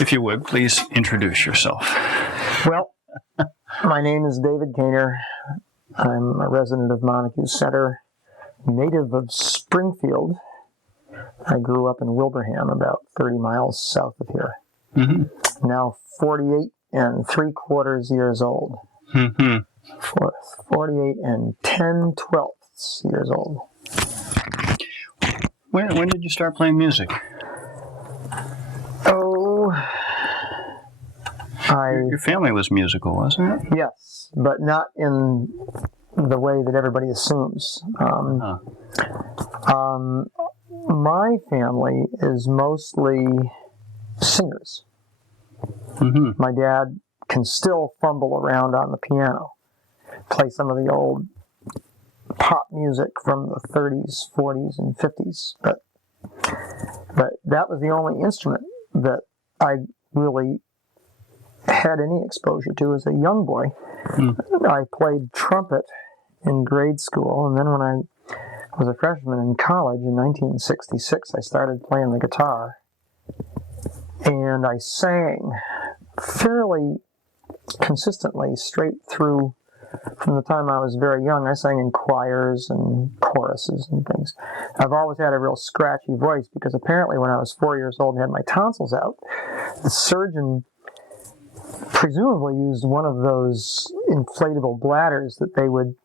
If you would, please introduce yourself. Well, my name is David Kaynor. I'm a resident of Montague Center, native of Springfield. I grew up in Wilbraham, about 30 miles south of here. Mm-hmm. Now 48 and 3/4 years old. Mm-hmm. 48 and 10/12 years old. When did you start playing music? Oh, Your family was musical, wasn't it? Yes, but not in the way that everybody assumes. My family is mostly singers. Mm-hmm. My dad can still fumble around on the piano, play some of the old pop music from the 30s, 40s, and 50s. But that was the only instrument that I really had any exposure to as a young boy. I played trumpet in grade school, and then when I was a freshman in college in 1966, I started playing the guitar, and I sang fairly consistently straight through. From the time I was very young, I sang in choirs and choruses and things. I've always had a real scratchy voice because apparently when I was 4 years old and had my tonsils out, the surgeon presumably used one of those inflatable bladders that they would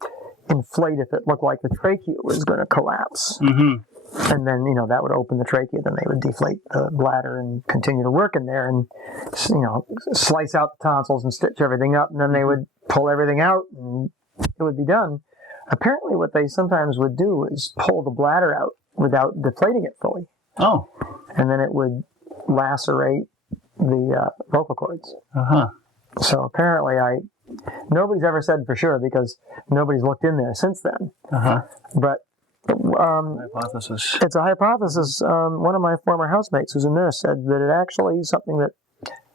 inflate if it looked like the trachea was going to collapse. Mm-hmm. And then, that would open the trachea. Then they would deflate the bladder and continue to work in there and, slice out the tonsils and stitch everything up. And then they would pull everything out and it would be done. Apparently what they sometimes would do is pull the bladder out without deflating it fully. Oh. And then it would lacerate the vocal cords. Uh-huh. So apparently nobody's ever said for sure because nobody's looked in there since then. Uh-huh. But hypothesis. It's a hypothesis. One of my former housemates, who's a nurse, said that it actually is something that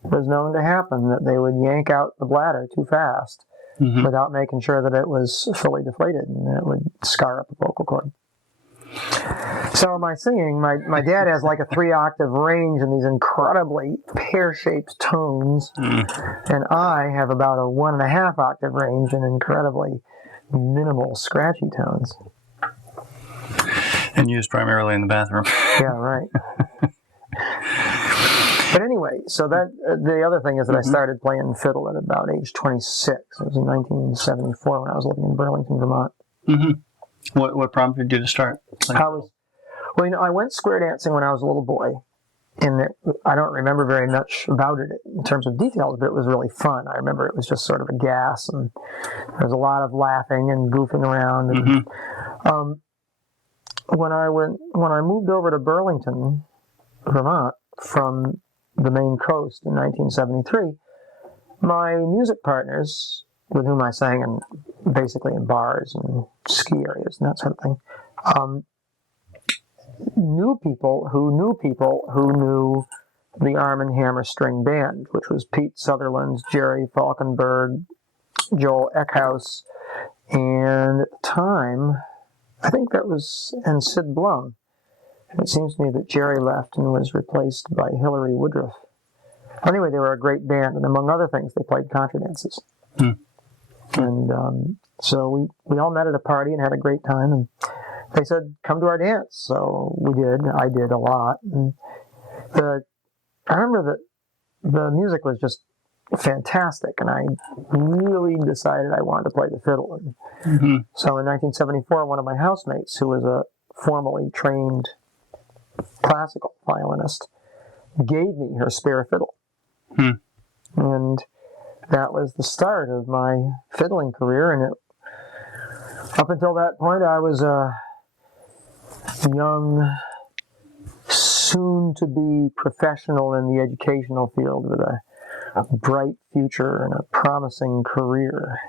was known to happen, that they would yank out the bladder too fast without making sure that it was fully deflated, and it would scar up the vocal cord. So my singing, my dad has like a 3-octave range in these incredibly pear-shaped tones, and I have about a 1.5 octave range in incredibly minimal scratchy tones. And used primarily in the bathroom. Yeah, right. But anyway, so that the other thing is that I started playing fiddle at about age 26. It was in 1974 when I was living in Burlington, Vermont. Mm-hmm. What prompted you to start? I went square dancing when I was a little boy, and I don't remember very much about it in terms of details, but it was really fun. I remember it was just sort of a gas, and there was a lot of laughing and goofing around. And, when I moved over to Burlington, Vermont, from the Maine coast in 1973, my music partners, with whom I sang basically in bars and ski areas and that sort of thing, knew people who knew the Arm & Hammer String Band, which was Pete Sutherland, Jerry Falkenberg, Joel Eckhouse, and at the time, I think that was, and Sid Blum. And it seems to me that Jerry left and was replaced by Hillary Woodruff. Anyway, they were a great band, and among other things, they played contra dances. And so we all met at a party and had a great time, and they said, come to our dance. So we did. I did a lot. And I remember that the music was just fantastic, and I really decided I wanted to play the fiddle. So in 1974, one of my housemates, who was a formally trained classical violinist, gave me her spare fiddle. And that was the start of my fiddling career, and up until that point, I was a young, soon-to-be professional in the educational field with a bright future and a promising career.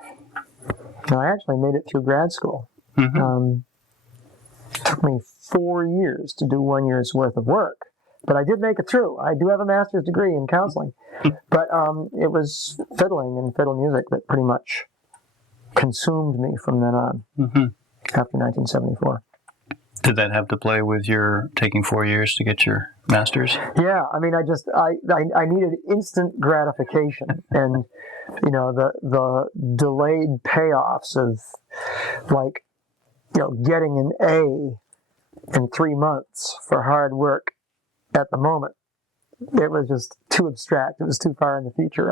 And I actually made it through grad school. It took me 4 years to do 1 year's worth of work, but I did make it through. I do have a master's degree in counseling, but it was fiddling and fiddle music that pretty much consumed me from then on, after 1974. Did that have to play with your taking 4 years to get your Masters? Yeah, I mean, I needed instant gratification, and the delayed payoffs of, like, getting an A in 3 months for hard work at the moment. It was just too abstract. It was too far in the future.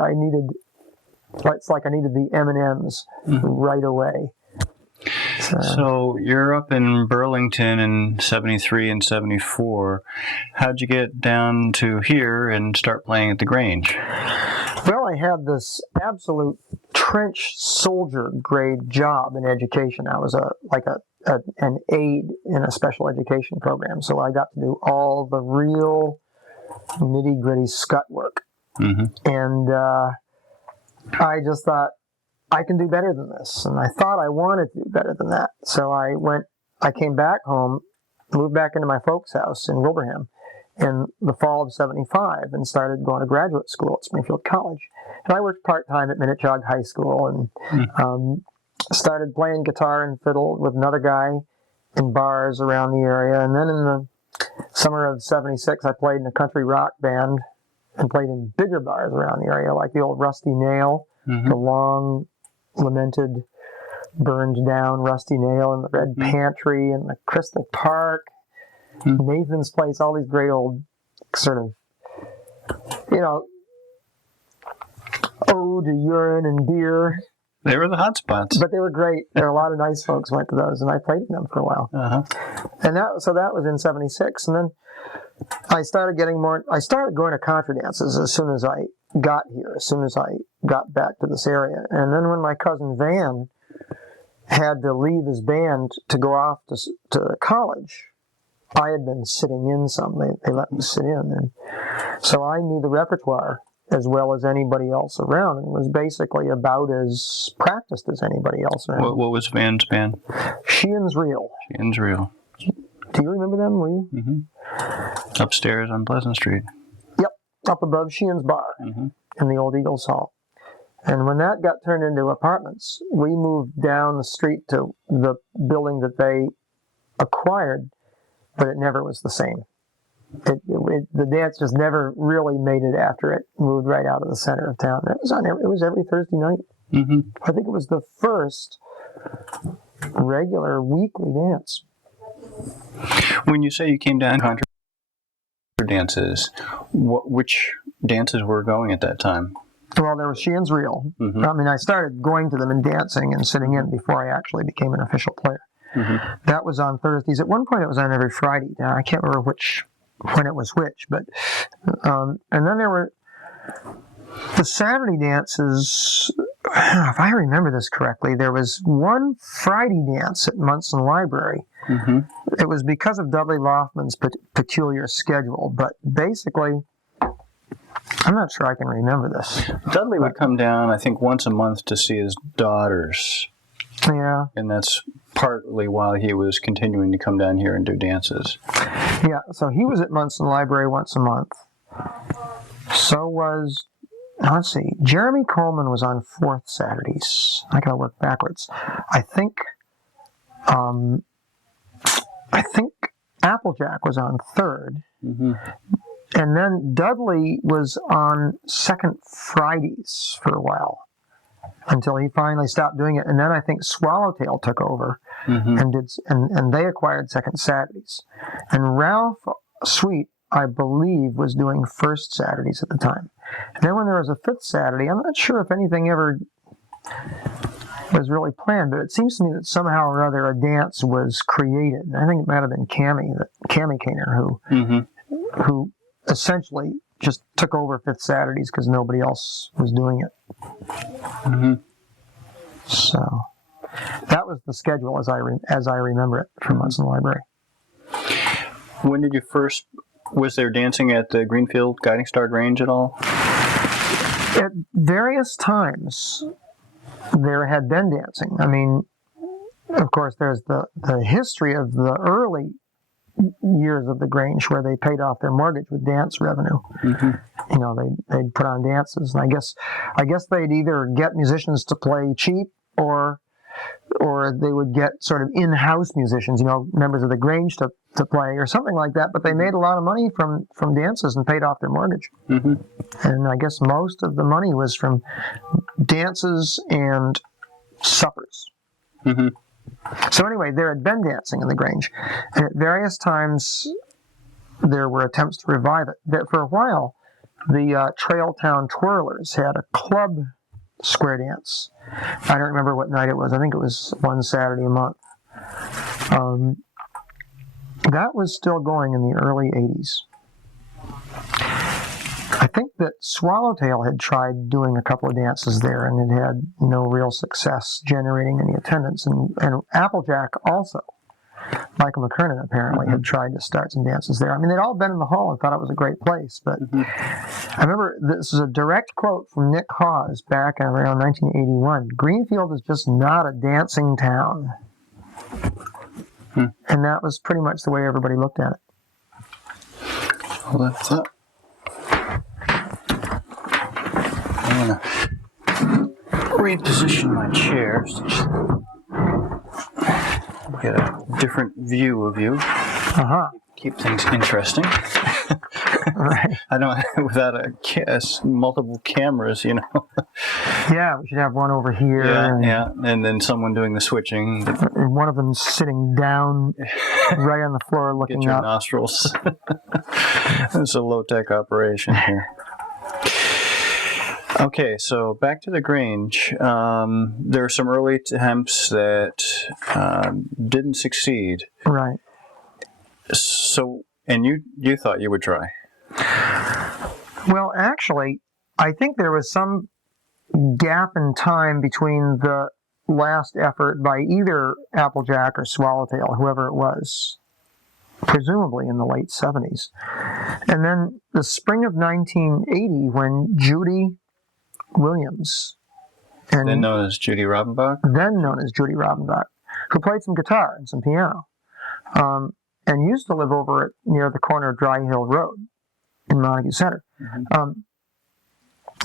It's like I needed the M&Ms right away. So you're up in Burlington in 73 and 74. How'd you get down to here and start playing at the Grange? Well, I had this absolute trench soldier grade job in education. I was an aide in a special education program, so I got to do all the real nitty-gritty scut work. And I just thought, I can do better than this. And I thought I wanted to do better than that. So I came back home, moved back into my folks' house in Wilbraham in the fall of 75 and started going to graduate school at Springfield College. And I worked part-time at Minnetonka High School and started playing guitar and fiddle with another guy in bars around the area. And then in the summer of 76, I played in a country rock band and played in bigger bars around the area, like the old Rusty Nail, the long lamented, burned down Rusty Nail, and the Red Pantry, and the Crystal Park, Nathan's Place, all these great old sort of, ode to urine and beer. They were the hot spots. But they were great. There were a lot of nice folks who went to those, and I played in them for a while. And that was in 76. And then I started going to contra dances as soon as I got here, as soon as I got back to this area. And then when my cousin Van had to leave his band to go off to college, I had been sitting in some. They let me sit in. And so I knew the repertoire as well as anybody else around, and was basically about as practiced as anybody else around. What was Van's band? Sheehan's Reel. Sheehan's Reel. Do you remember them? Were you? Upstairs on Pleasant Street. Yep, up above Sheehan's Bar in the old Eagles Hall. And when that got turned into apartments, we moved down the street to the building that they acquired, but it never was the same. The dance just never really made it after it moved right out of the center of town. It was every Thursday night. I think it was the first regular weekly dance. When you say you came down contra dances, which dances were going at that time? Well, there was Sheehan's Reel. I mean, I started going to them and dancing and sitting in before I actually became an official player. That was on Thursdays. At one point, it was on every Friday. Now, I can't remember when it was which, but and then there were the Saturday dances. If I remember this correctly, there was one Friday dance at Munson Library. It was because of Dudley Loftman's peculiar schedule, but basically, I'm not sure I can remember this. Dudley would come down, I think, once a month to see his daughters. Yeah. And that's partly while he was continuing to come down here and do dances. Yeah, so he was at Munson Library once a month. So was, let's see, Jeremy Coleman was on fourth Saturdays. I gotta work backwards. I think Applejack was on third. And then Dudley was on second Fridays for a while, until he finally stopped doing it. And then I think Swallowtail took over and they acquired second Saturdays. And Ralph Sweet, I believe, was doing first Saturdays at the time. And then when there was a fifth Saturday, I'm not sure if anything ever was really planned, but it seems to me that somehow or other a dance was created. And I think it might have been Cami Kaynor, who essentially just took over fifth Saturdays because nobody else was doing it. So that was the schedule as I remember it from Munson Library. When did you first? Was there dancing at the Greenfield Guiding Star Grange at all? At various times, there had been dancing. I mean, of course, there's the history of the early years of the Grange where they paid off their mortgage with dance revenue. They'd put on dances, and I guess they'd either get musicians to play cheap or they would get sort of in-house musicians, members of the Grange to to play or something like that, but they made a lot of money from dances and paid off their mortgage. And I guess most of the money was from dances and suppers. So anyway, there had been dancing in the Grange, and at various times there were attempts to revive it. For a while, the Trail Town Twirlers had a club square dance. I don't remember what night it was. I think it was one Saturday a month. That was still going in the early 80s. I think that Swallowtail had tried doing a couple of dances there, and it had no real success generating any attendance. And Applejack also, Michael McKernan apparently, had tried to start some dances there. I mean, they'd all been in the hall and thought it was a great place, but I remember this is a direct quote from Nick Hawes back around 1981. Greenfield is just not a dancing town. And that was pretty much the way everybody looked at it. Well, that's up. I'm going to reposition my chair so get a different view of you. Keep things interesting. Right. I don't, without multiple cameras, you know. Yeah, we should have one over here. And then someone doing the switching. And one of them sitting down right on the floor looking up. Get your nostrils. It's a low-tech operation here. Okay, so back to the Grange. There were some early attempts that didn't succeed. Right. So, and you thought you would try? Well, actually, I think there was some gap in time between the last effort by either Applejack or Swallowtail, whoever it was, presumably in the late 70s. And then the spring of 1980, when Judy Williams, then known as Judy Robbenbach, who played some guitar and some piano, and used to live over near the corner of Dry Hill Road in Montague Center.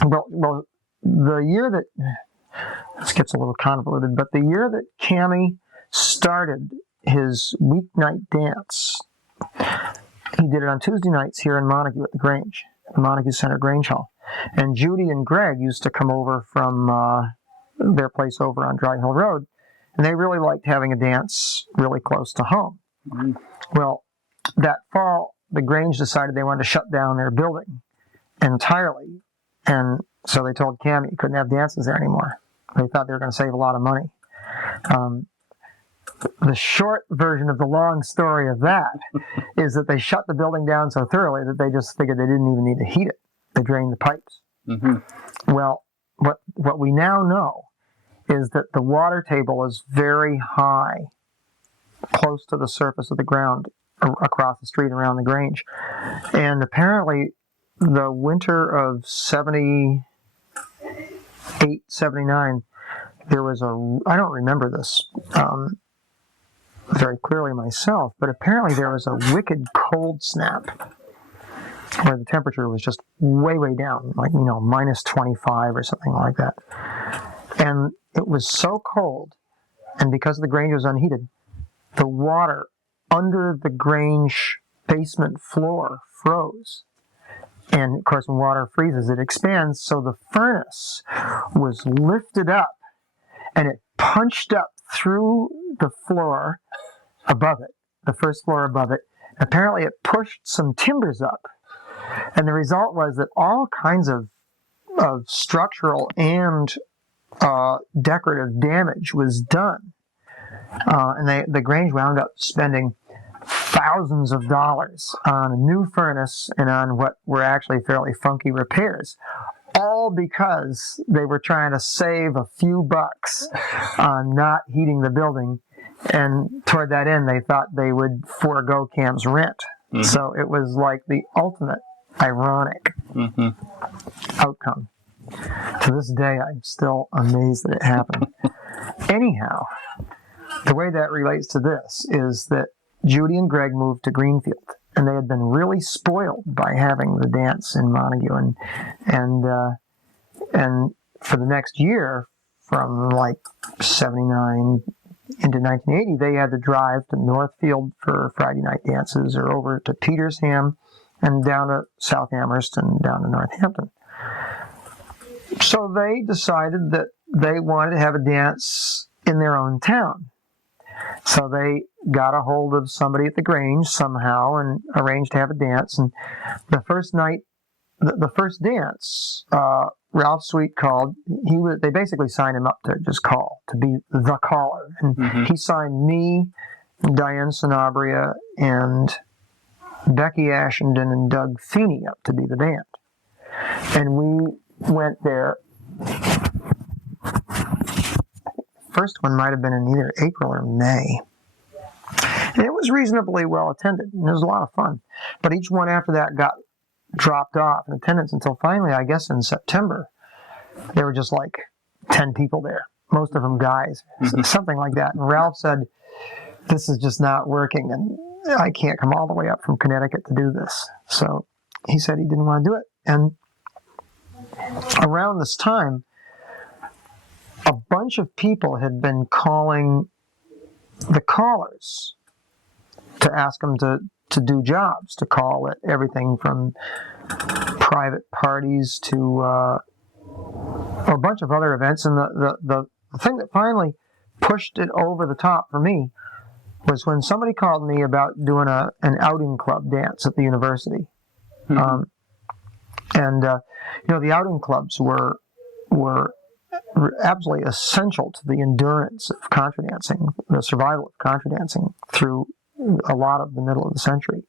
Well, the year that, this gets a little convoluted, but the year that Cammie started his weeknight dance, he did it on Tuesday nights here in Montague at the Grange, the Montague Center Grange Hall. And Judy and Greg used to come over from their place over on Dry Hill Road, and they really liked having a dance really close to home. Well, that fall, the Grange decided they wanted to shut down their building entirely, and so they told Cammie you couldn't have dances there anymore. They thought they were going to save a lot of money. The short version of the long story of that is that they shut the building down so thoroughly that they just figured they didn't even need to heat it. They drained the pipes. Well, what we now know is that the water table is very high, close to the surface of the ground across the street around the Grange. And apparently the winter of 78, 79, there was I don't remember this very clearly myself, but apparently there was a wicked cold snap where the temperature was just way, way down, like, minus 25 or something like that. And it was so cold, and because the Grange was unheated, the water under the Grange basement floor froze. And, of course, when water freezes, it expands, so the furnace was lifted up, and it punched up through the floor above it, the first floor above it. Apparently, it pushed some timbers up. And the result was that all kinds of structural and decorative damage was done. And the Grange wound up spending thousands of dollars on a new furnace and on what were actually fairly funky repairs, all because they were trying to save a few bucks on not heating the building. And toward that end, they thought they would forego Cam's rent. So it was like the ultimate ironic outcome. To this day, I'm still amazed that it happened. Anyhow, the way that relates to this is that Judy and Greg moved to Greenfield, and they had been really spoiled by having the dance in Montague, and for the next year, from like 79 into 1980, they had to drive to Northfield for Friday night dances, or over to Petersham, and down to South Amherst and down to Northampton. So they decided that they wanted to have a dance in their own town. So they got a hold of somebody at the Grange somehow and arranged to have a dance. And the first night, the first dance, Ralph Sweet called. They basically signed him up to just call, to be the caller. And he signed me, Diane Sanabria, and Becky Ashenden and Doug Feeney up to be the band. And we went there. First one might have been in either April or May. And it was reasonably well attended, and it was a lot of fun. But each one after that got dropped off in attendance until finally, I guess in September, there were just like 10 people there, most of them guys, something like that. And Ralph said, this is just not working, and I can't come all the way up from Connecticut to do this. So he said he didn't want to do it. And around this time, a bunch of people had been calling the callers to ask them to do jobs, to call at everything from private parties to a bunch of other events. And the thing that finally pushed it over the top for me was when somebody called me about doing an outing club dance at the university. The outing clubs were absolutely essential to the endurance of contra dancing, the survival of contra dancing through a lot of the middle of the century.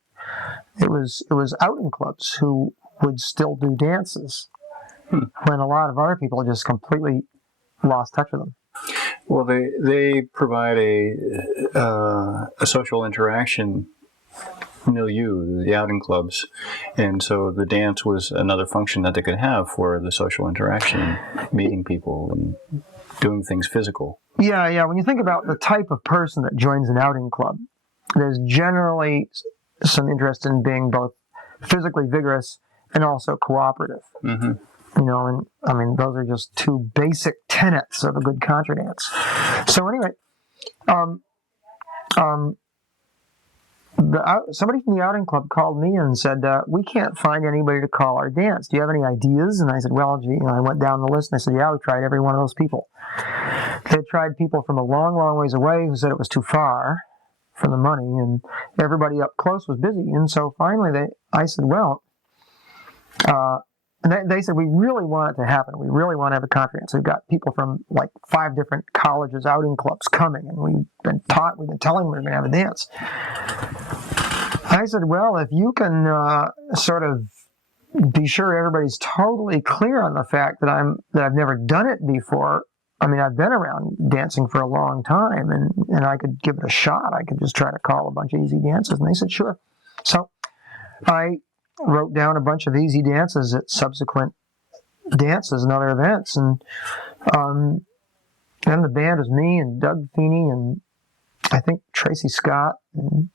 It was outing clubs who would still do dances when a lot of other people just completely lost touch with them. Well, they provide a social interaction milieu, the outing clubs, and so the dance was another function that they could have for the social interaction, meeting people and doing things physical. Yeah. When you think about the type of person that joins an outing club, there's generally some interest in being both physically vigorous and also cooperative. And I mean, those are just two basic tenets of a good contra dance. So anyway, somebody from the outing club called me and said, we can't find anybody to call our dance. Do you have any ideas? And I said, well, I went down the list and I said, yeah, we tried every one of those people. They tried people from a long, long ways away who said it was too far for the money, and everybody up close was busy. And so finally I said, well, and they said, we really want it to happen. We really want to have a contra dance. We've got people from like 5 different colleges, outing clubs coming, and we've been telling them we're going to have a dance. I said, well, if you can sort of be sure everybody's totally clear on the fact that I've never done it before. I mean, I've been around dancing for a long time, and I could give it a shot. I could just try to call a bunch of easy dances. And they said, sure. So I wrote down a bunch of easy dances at subsequent dances and other events. And then the band was me and Doug Feeney and I think Tracy Scott and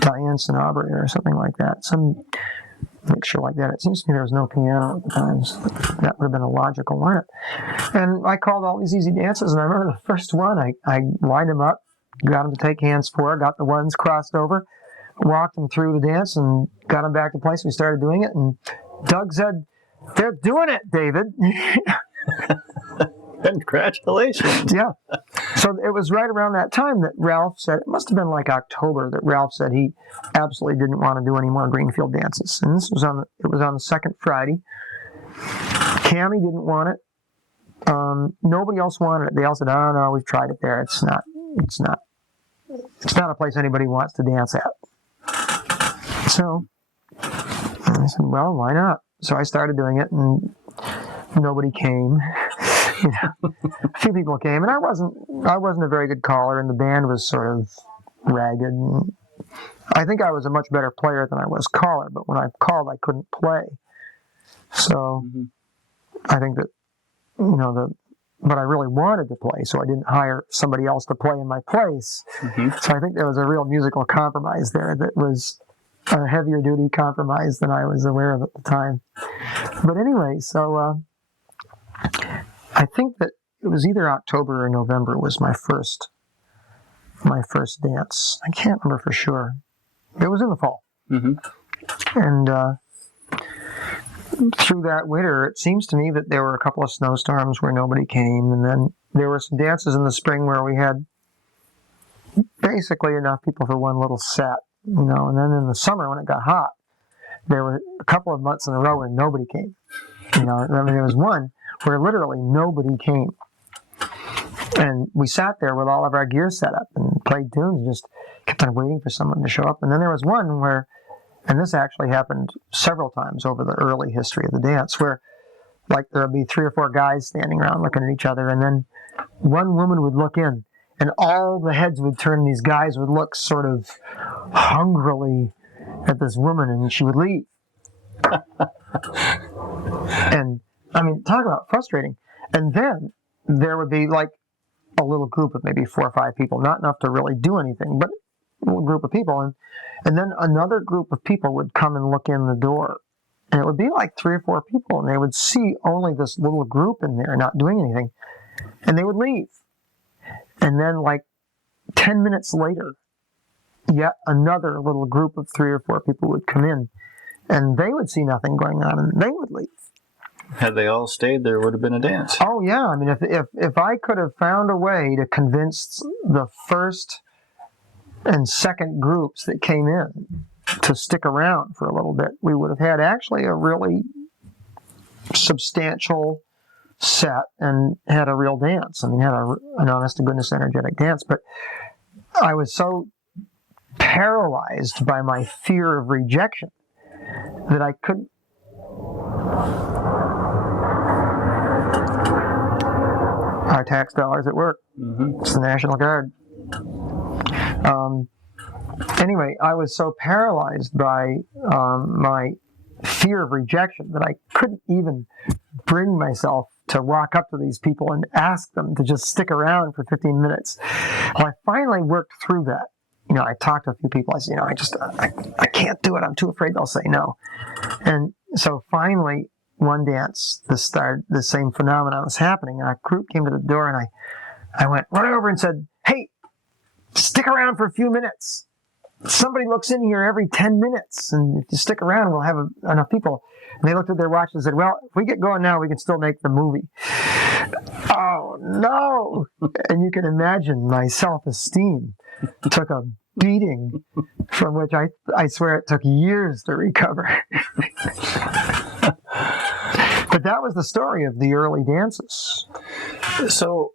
Diane Sanabria or something like that. Some mixture like that. It seems to me there was no piano at the time, so that would have been a logical lineup. And I called all these easy dances, and I remember the first one, I lined them up, got them to take hands for, got the ones crossed over, walked them through the dance, and got them back to place. We started doing it, and Doug said, "They're doing it, David." Congratulations. Yeah. So it was right around that time that Ralph said, it must have been like October, that Ralph said he absolutely didn't want to do any more Greenfield dances. And it was on the second Friday. Cammie didn't want it. Nobody else wanted it. They all said, oh no, we've tried it there. It's not a place anybody wants to dance at. So I said, well, why not? So I started doing it, and nobody came. A few people came, and I wasn't a very good caller, and the band was sort of ragged. And I think I was a much better player than I was caller, but when I called, I couldn't play. So I think that, but I really wanted to play, so I didn't hire somebody else to play in my place. So I think there was a real musical compromise there that was a heavier duty compromise than I was aware of at the time. But anyway, so I think that it was either October or November was my first my first dance. I can't remember for sure. It was in the fall. Mm-hmm. And through that winter, it seems to me that there were a couple of snowstorms where nobody came, and then there were some dances in the spring where we had basically enough people for one little set, and then in the summer when it got hot, there were a couple of months in a row where nobody came. There was one where literally nobody came. And we sat there with all of our gear set up and played tunes and just kept on waiting for someone to show up. And then there was one where, and this actually happened several times over the early history of the dance, where like there would be 3 or 4 guys standing around looking at each other, and then one woman would look in, and all the heads would turn, and these guys would look sort of hungrily at this woman, and she would leave. And, I mean, talk about frustrating. And then there would be like a little group of maybe 4 or 5 people, not enough to really do anything, but a little group of people. And then another group of people would come and look in the door. And it would be like 3 or 4 people, and they would see only this little group in there not doing anything. And they would leave. And then like 10 minutes later, yet another little group of 3 or 4 people would come in, and they would see nothing going on, and they would leave. Had they all stayed, there would have been a dance. Oh yeah, I mean, if I could have found a way to convince the first and second groups that came in to stick around for a little bit, we would have had actually a really substantial set and had a real dance. I mean, had an honest-to-goodness energetic dance. But I was so paralyzed by my fear of rejection that I couldn't. Our tax dollars at work. Mm-hmm. It's the National Guard. Anyway, I was so paralyzed by my fear of rejection that I couldn't even bring myself to walk up to these people and ask them to just stick around for 15 minutes. Well, I finally worked through that. I talked to a few people. I said, I can't do it. I'm too afraid they'll say no. And so finally, one dance, the same phenomenon was happening. And a group came to the door, and I went right over and said, "Hey, stick around for a few minutes. Somebody looks in here every 10 minutes, and if you stick around, we'll have enough people." And they looked at their watch and said, "Well, if we get going now, we can still make the movie." Oh, no. And you can imagine my self-esteem took a beating from which I swear it took years to recover. But that was the story of the early dances. So,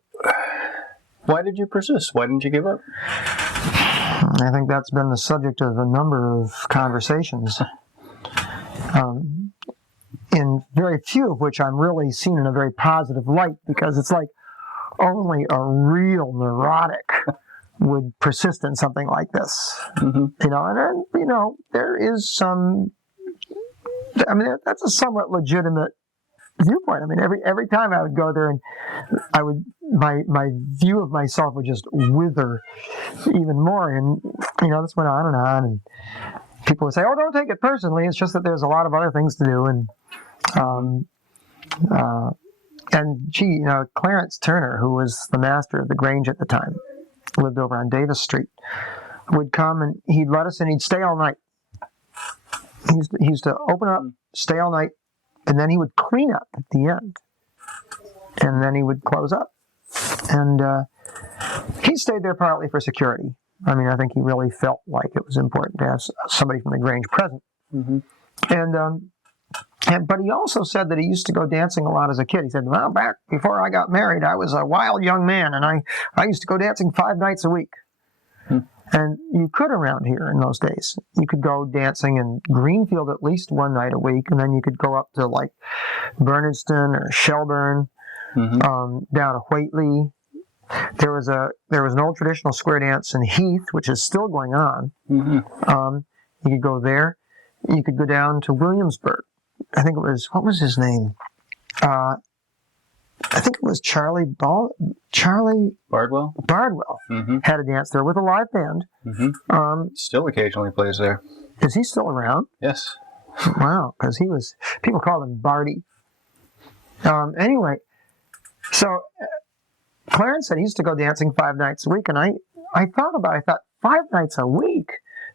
why did you persist? Why didn't you give up? I think that's been the subject of a number of conversations, in very few of which I'm really seen in a very positive light, because it's like only a real neurotic would persist in something like this. Mm-hmm. And then, there is some, I mean, that's a somewhat legitimate viewpoint. I mean, every time I would go there, and my view of myself would just wither even more. And, this went on, and people would say, "Oh, don't take it personally. It's just that there's a lot of other things to do." And Clarence Turner, who was the master of the Grange at the time, lived over on Davis Street, would come and he'd let us in. He'd stay all night. He used to open up, stay all night, and then he would clean up at the end. And then he would close up. And he stayed there partly for security. I mean, I think he really felt like it was important to have somebody from the Grange present. Mm-hmm. But he also said that he used to go dancing a lot as a kid. He said, "Well, back before I got married, I was a wild young man, and I used to go dancing 5 nights a week." Hmm. And you could around here in those days. You could go dancing in Greenfield at least 1 night a week, and then you could go up to like Bernardston or Shelburne, mm-hmm. Down to Whately. There was an old traditional square dance in Heath, which is still going on. Mm-hmm. You could go there. You could go down to Williamsburg. I think it was, what was his name? I think it was Charlie Bardwell. Bardwell mm-hmm. had a dance there with a live band. Mm-hmm. Still occasionally plays there. Is he still around? Yes. Wow, because people called him Barty. Anyway, so Clarence said he used to go dancing 5 nights a week, and I I thought 5 nights a week.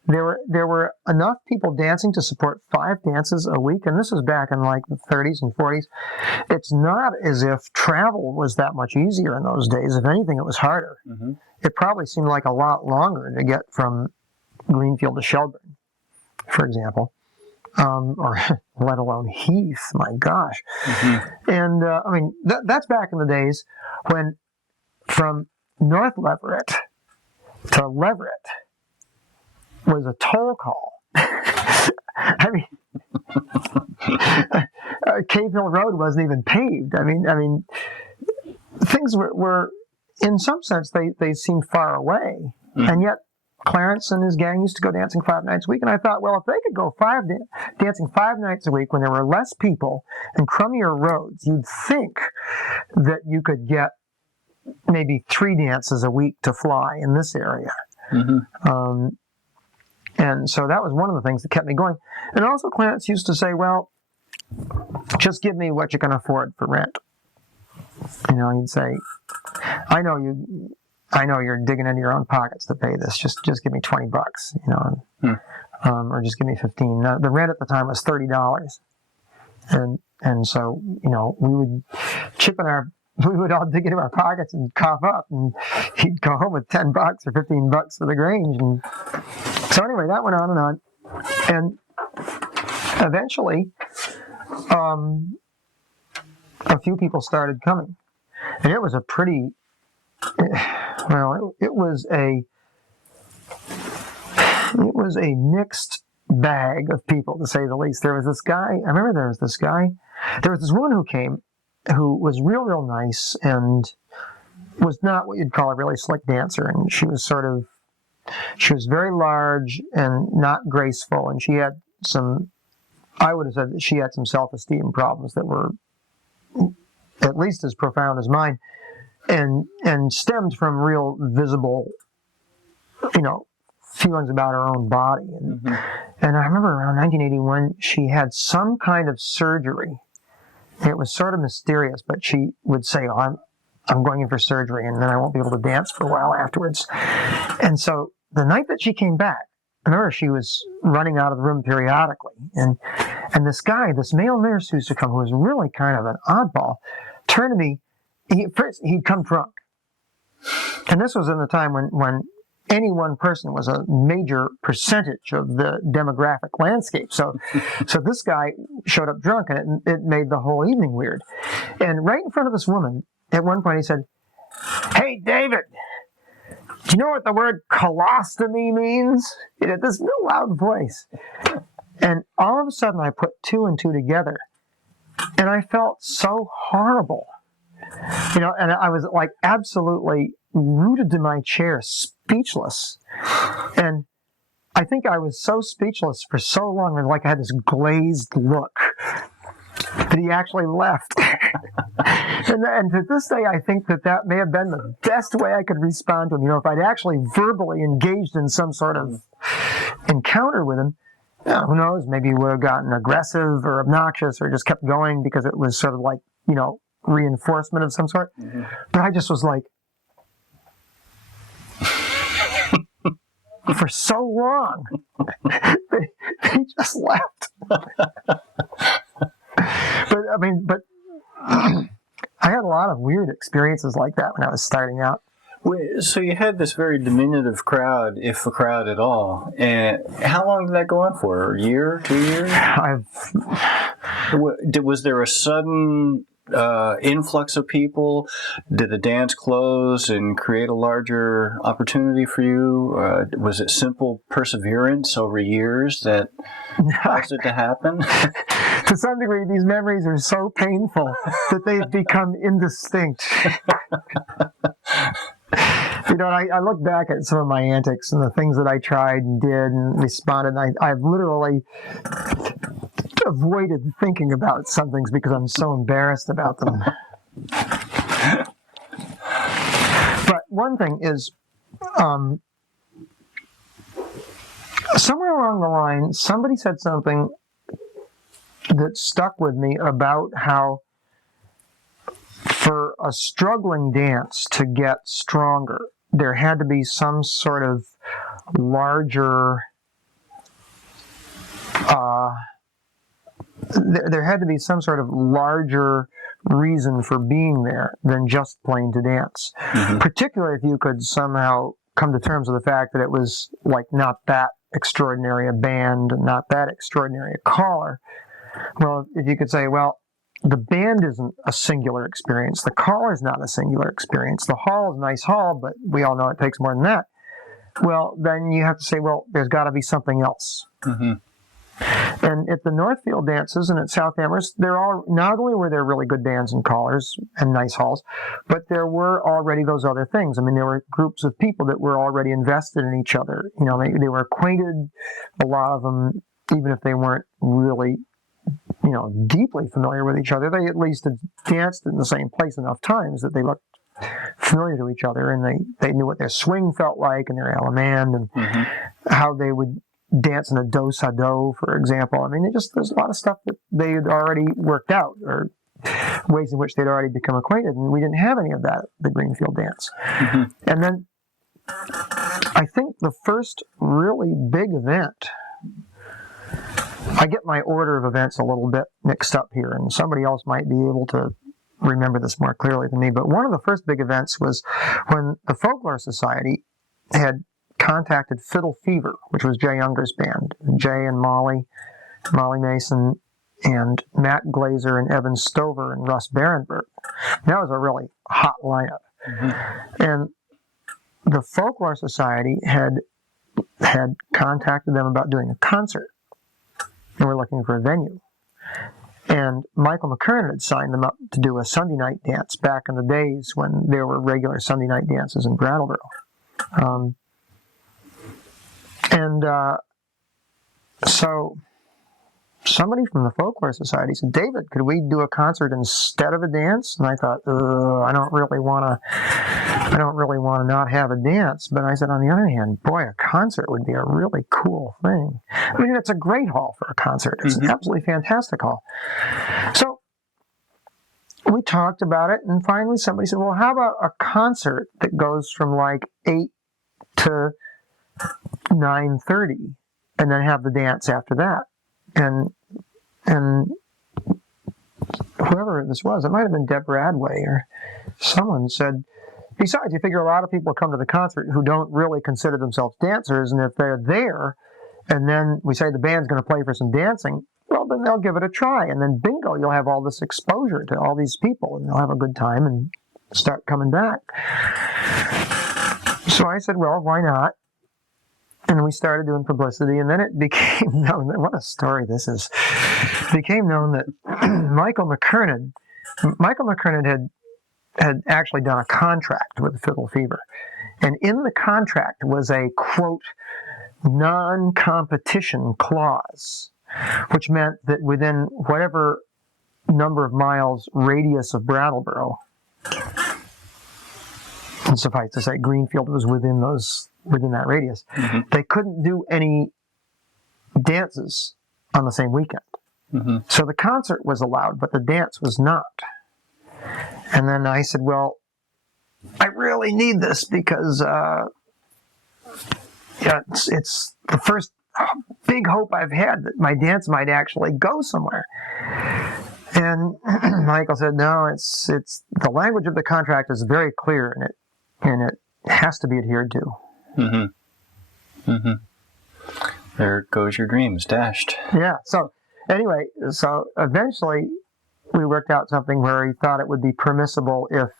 There were enough people dancing to support 5 dances a week, and this was back in like the 30s and 40s. It's not as if travel was that much easier in those days. If anything, it was harder. Mm-hmm. It probably seemed like a lot longer to get from Greenfield to Shelburne, for example, or let alone Heath. My gosh. Mm-hmm. And I mean, that's back in the days when from North Leverett to Leverett was a toll call. I mean, Cave Hill Road wasn't even paved. I mean, things were in some sense, they seemed far away. Mm-hmm. And yet, Clarence and his gang used to go dancing 5 nights a week. And I thought, well, if they could go dancing 5 nights a week when there were less people and crummier roads, you'd think that you could get maybe 3 dances a week to fly in this area. Mm-hmm. And so that was one of the things that kept me going. And also Clarence used to say, well, just give me what you can afford for rent. You know, he'd say, I know you're digging into your own pockets to pay this. Just give me $20, you know, or just give me $15. Now, the rent at the time was $30, and so you know we would all dig into our pockets and cough up, and he'd go home with $10 or $15 for the Grange. And so anyway, that went on, and eventually, a few people started coming, and it was a pretty. Well, it was a mixed bag of people, to say the least. There was this guy. I remember there was this woman who came, who was real nice and was not what you'd call a really slick dancer. And she was very large and not graceful. And she had I would have said that she had some self-esteem problems that were at least as profound as mine. And stemmed from real visible, you know, feelings about her own body. And, mm-hmm. and I remember around 1981, she had some kind of surgery. It was sort of mysterious, but she would say, oh, I'm going in for surgery, and then I won't be able to dance for a while afterwards. And so the night that she came back, I remember she was running out of the room periodically. And this male nurse who used to come, who was really kind of an oddball, turned to me. He'd come drunk. And this was in the time when any one person was a major percentage of the demographic landscape. So this guy showed up drunk, and it made the whole evening weird. And right in front of this woman, at one point he said, "Hey, David, do you know what the word colostomy means?" It had this real loud voice. And all of a sudden I put 2 and 2 together, and I felt so horrible. You know, and I was like absolutely rooted to my chair, speechless. And I think I was so speechless for so long, and like I had this glazed look, that he actually left. and to this day, I think that may have been the best way I could respond to him. You know, if I'd actually verbally engaged in some sort of encounter with him, who knows, maybe he would have gotten aggressive or obnoxious or just kept going because it was sort of like, you know, reinforcement of some sort. Mm-hmm. But I just was like, for so long, they just left. But I had a lot of weird experiences like that when I was starting out. So you had this very diminutive crowd, if a crowd at all. And how long did that go on for? A year, 2 years? Was there a sudden influx of people? Did the dance close and create a larger opportunity for you? Was it simple perseverance over years that caused it to happen? To some degree, these memories are so painful that they've become indistinct. You know, I look back at some of my antics and the things that I tried and did and responded, and I've literally avoided thinking about some things because I'm so embarrassed about them. But one thing is, somewhere along the line, somebody said something that stuck with me about how for a struggling dance to get stronger, there had to be some sort of larger there had to be some sort of larger reason for being there than just playing to dance. Particularly if you could somehow come to terms with the fact that it was like not that extraordinary a band, not that extraordinary a caller. Well, if you could say, well, the band isn't a singular experience, the caller is not a singular experience, the hall is a nice hall, but we all know it takes more than that. Well, then you have to say, well, there's got to be something else. And at the Northfield dances and at South Amherst, not only were there really good bands and callers and nice halls, but there were already those other things. I mean, there were groups of people that were already invested in each other. You know, they were acquainted, a lot of them, even if they weren't really, you know, deeply familiar with each other, they at least had danced in the same place enough times that they looked familiar to each other, and they knew what their swing felt like and their element and how they would dance in a do-sa-do, for example. I mean, there's a lot of stuff that they had already worked out, or ways in which they'd already become acquainted, and we didn't have any of that at the Greenfield dance. And then I think the first really big event, I get my order of events a little bit mixed up here, and somebody else might be able to remember this more clearly than me, but one of the first big events was when the Folklore Society had contacted Fiddle Fever, which was Jay Unger's band. Jay and Molly Mason, and Matt Glazer and Evan Stover and Russ Barenberg. That was a really hot lineup. And the Folklore Society had contacted them about doing a concert. And we're looking for a venue. And Michael McKernan had signed them up to do a Sunday night dance back in the days when there were regular Sunday night dances in Brattleboro. So somebody from the Folklore Society said, David, could we do a concert instead of a dance? And I thought, I don't really want to not have a dance. But I said, on the other hand, boy, a concert would be a really cool thing. I mean, it's a great hall for a concert. It's an absolutely fantastic hall. So we talked about it, and finally somebody said, well, how about a concert that goes from like 8 to 9:30, and then have the dance after that. And whoever this was, it might have been Deb Radway or someone said, besides, you figure a lot of people come to the concert who don't really consider themselves dancers, and if they're there, and then we say the band's going to play for some dancing, well, then they'll give it a try, and then bingo, you'll have all this exposure to all these people, and they'll have a good time and start coming back. So I said, well, why not? And we started doing publicity, and then it became known that, what a story this is, it became known that Michael McKernan had actually done a contract with Fiddle Fever. And in the contract was a, quote, non-competition clause, which meant that within whatever number of miles radius of Brattleboro, and suffice to say, Greenfield was within that radius, they couldn't do any dances on the same weekend. So the concert was allowed, but the dance was not. And then I said, well, I really need this because it's the first big hope I've had that my dance might actually go somewhere. And Michael said, no, it's the language of the contract is very clear, and it has to be adhered to. There goes your dreams dashed. Yeah. So anyway, so eventually we worked out something where he thought it would be permissible if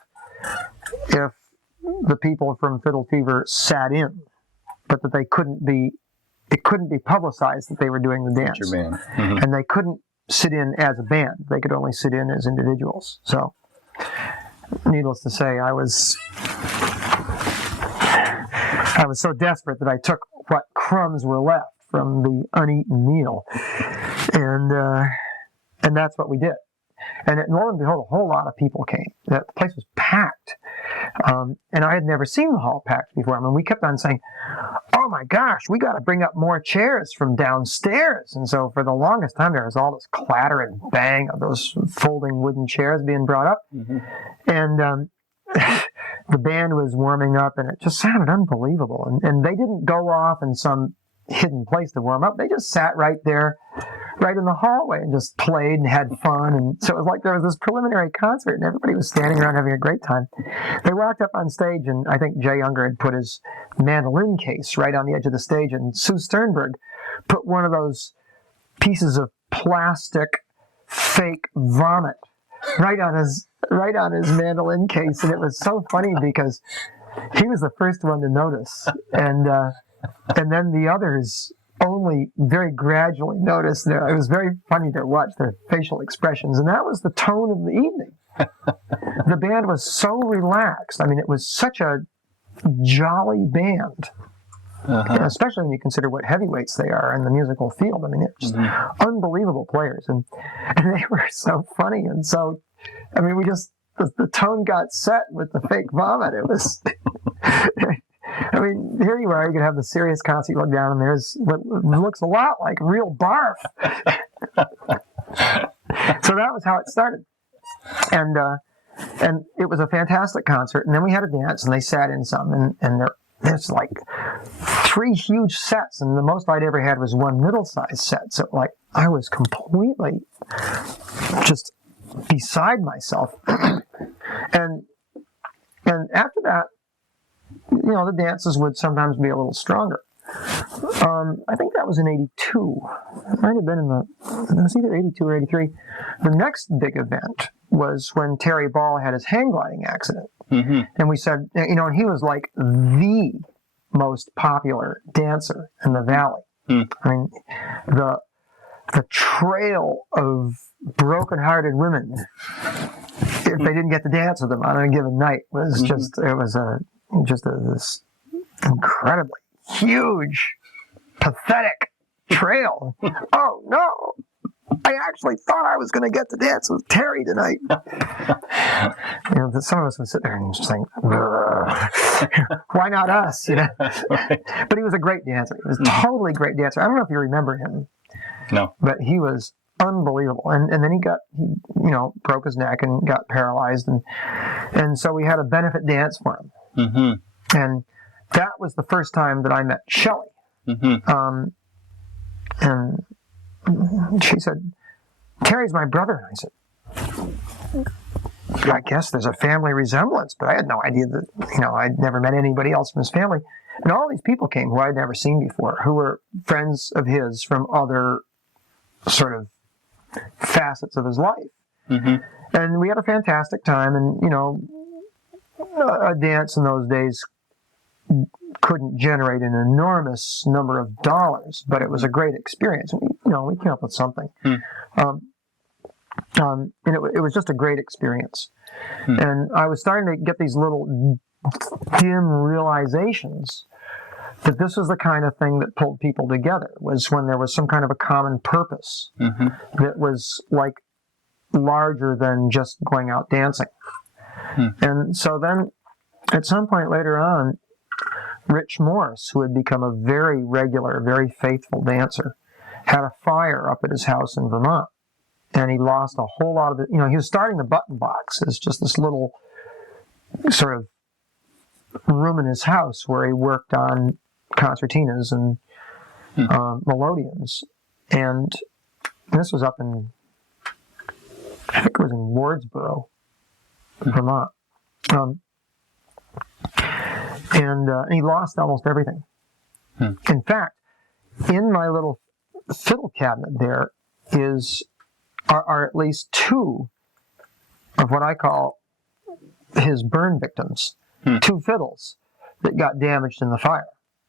the people from Fiddle Fever sat in, but that it couldn't be publicized that they were doing the dance. Your band. And they couldn't sit in as a band. They could only sit in as individuals. So needless to say, I was so desperate that I took what crumbs were left from the uneaten meal, and that's what we did. And lo and behold, a whole lot of people came. The place was packed, and I had never seen the hall packed before. I mean, we kept on saying, "Oh my gosh, we got to bring up more chairs from downstairs." And so, for the longest time, there was all this clatter and bang of those folding wooden chairs being brought up, and the band was warming up, and it just sounded unbelievable. And they didn't go off in some hidden place to warm up. They just sat right there, right in the hallway, and just played and had fun. And so it was like there was this preliminary concert, and everybody was standing around having a great time. They walked up on stage, and I think Jay Unger had put his mandolin case right on the edge of the stage, and Sue Sternberg put one of those pieces of plastic fake vomit right on his mandolin case. And it was so funny because he was the first one to notice, and then the others only very gradually noticed. It was very funny to watch their facial expressions, and that was the tone of the evening. The band was so relaxed. I mean, it was such a jolly band, especially when you consider what heavyweights they are in the musical field. I mean, they're just unbelievable players, and they were so funny. And so, I mean, the tone got set with the fake vomit. It was... I mean, here you are, you can have the serious concert, you look down, and there's what looks a lot like real barf. So that was how it started. And it was a fantastic concert. And then we had a dance, and they sat in some, and there's like 3 huge sets, and the most I'd ever had was 1 middle-sized set. So, like, I was completely just beside myself. And after that, you know, the dances would sometimes be a little stronger. I think that was in '82. It might have been it was either '82 or '83. The next big event was when Terry Ball had his hang gliding accident. And we said, you know, and he was like the most popular dancer in the Valley. I mean, the trail of broken-hearted women, if they didn't get to dance with him on a given night, was just, it was this incredibly huge, pathetic trail. Oh no! I actually thought I was going to get to dance with Terry tonight. You know, some of us would sit there and just think, why not us? You know. But he was a great dancer. He was a totally great dancer. I don't know if you remember him. No. But he was unbelievable. And then he broke his neck and got paralyzed, and so we had a benefit dance for him. And that was the first time that I met Shelley. And she said, "Terry's my brother." I said, "I guess there's a family resemblance," but I had no idea that, you know, I'd never met anybody else from his family. And all these people came who I'd never seen before, who were friends of his from other sort of facets of his life. And we had a fantastic time. And, you know, a dance in those days couldn't generate an enormous number of dollars, but it was a great experience. We came up with something. And it was just a great experience. And I was starting to get these little dim realizations that this was the kind of thing that pulled people together, was when there was some kind of a common purpose that was like larger than just going out dancing. And so then at some point later on, Rich Morse, who had become a very regular, very faithful dancer, had a fire up at his house in Vermont. And he lost a whole lot of it. You know, he was starting the Button Box as just this little sort of room in his house where he worked on concertinas and melodeons. And this was up in, I think it was in Wardsboro, Vermont. And he lost almost everything. In fact, in my little fiddle cabinet there are at least 2 of what I call his burn victims. 2 fiddles that got damaged in the fire.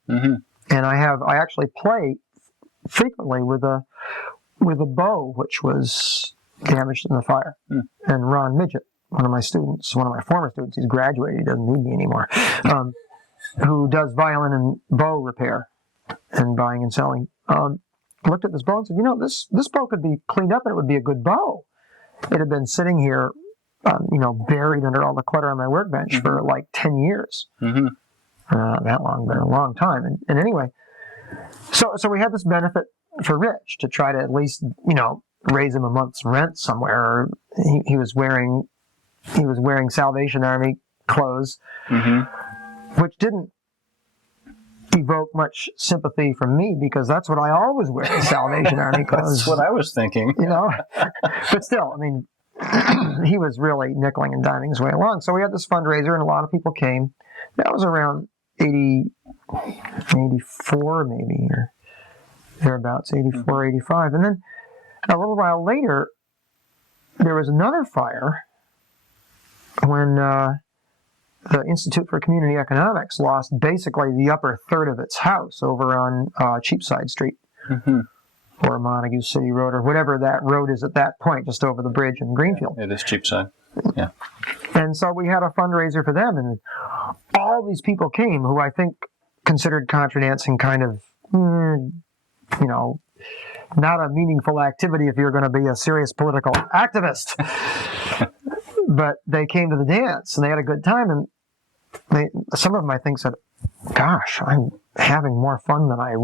And I actually play frequently with a bow which was damaged in the fire. And Ron Midget, one of my former students, he's graduated, he doesn't need me anymore, who does violin and bow repair and buying and selling, looked at this bow and said, you know, this bow could be cleaned up and it would be a good bow. It had been sitting here, buried under all the clutter on my workbench for like 10 years. That long, but a long time. And anyway, so we had this benefit for Rich to try to at least, raise him a month's rent somewhere. He was wearing Salvation Army clothes, which didn't evoke much sympathy from me because that's what I always wear, the Salvation Army clothes. That's what I was thinking. You know, but still, I mean, he was really nickeling and diming his way along. So we had this fundraiser, and a lot of people came. That was around 84 maybe, or thereabouts, 84, 85. And then a little while later, there was another fire when the Institute for Community Economics lost basically the upper third of its house over on Cheapside Street, or Montague City Road, or whatever that road is at that point, just over the bridge in Greenfield. It is Cheapside. Yeah. And so we had a fundraiser for them, and all these people came who I think considered contra dancing kind of, you know, not a meaningful activity if you're going to be a serious political activist. But they came to the dance, and they had a good time, and some of them, I think, said, gosh, I'm having more fun than I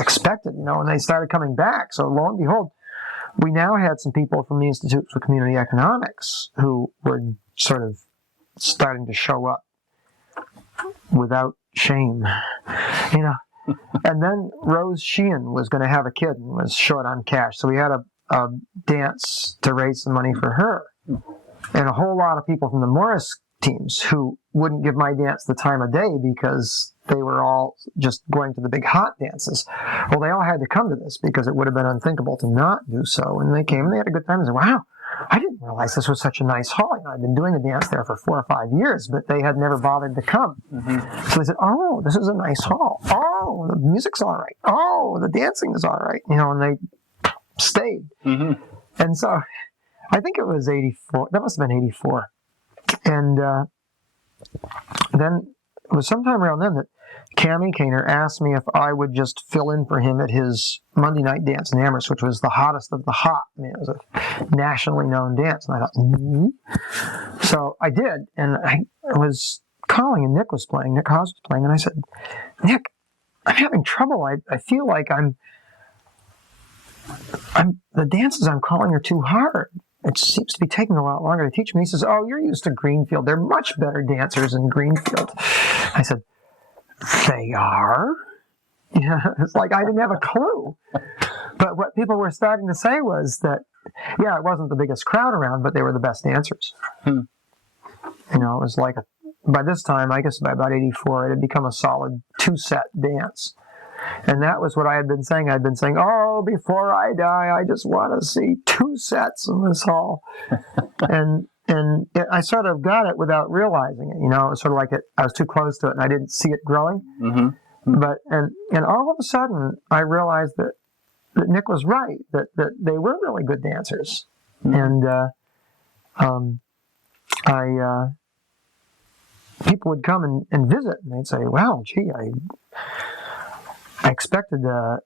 expected, you know, and they started coming back. So lo and behold, we now had some people from the Institute for Community Economics who were sort of starting to show up without shame, you know. And then Rose Sheehan was going to have a kid and was short on cash. So we had a dance to raise some money for her. And a whole lot of people from the Morris teams who wouldn't give my dance the time of day because they were all just going to the big hot dances. Well, they all had to come to this because it would have been unthinkable to not do so. And they came and they had a good time and said, wow, I didn't realize this was such a nice hall. You know, I've been doing a dance there for 4 or 5 years, but they had never bothered to come. So they said, oh, this is a nice hall. Oh, the music's all right. Oh, the dancing is all right. You know, and they stayed. And so I think it was 84. That must have been 84. And then it was sometime around then that Cammy Kaynor asked me if I would just fill in for him at his Monday night dance in Amherst, which was the hottest of the hot. I mean, it was a nationally known dance. And I thought, So I did. And I was calling, and Nick Haas was playing. And I said, Nick, I'm having trouble. I feel like the dances I'm calling are too hard. It seems to be taking a lot longer to teach me. He says, oh, you're used to Greenfield. They're much better dancers in Greenfield. I said, they are? Yeah, it's like I didn't have a clue. But what people were starting to say was that, yeah, it wasn't the biggest crowd around, but they were the best dancers. You know, it was like, by this time, I guess by about 84, it had become a solid 2-set dance. And that was what I had been saying. I'd been saying, oh, before I die, I just want to see 2 sets in this hall. and I sort of got it without realizing it. You know, it was sort of like I was too close to it, and I didn't see it growing. But and all of a sudden, I realized that Nick was right, that they were really good dancers. And people would come and visit, and they'd say, wow, gee, I expected the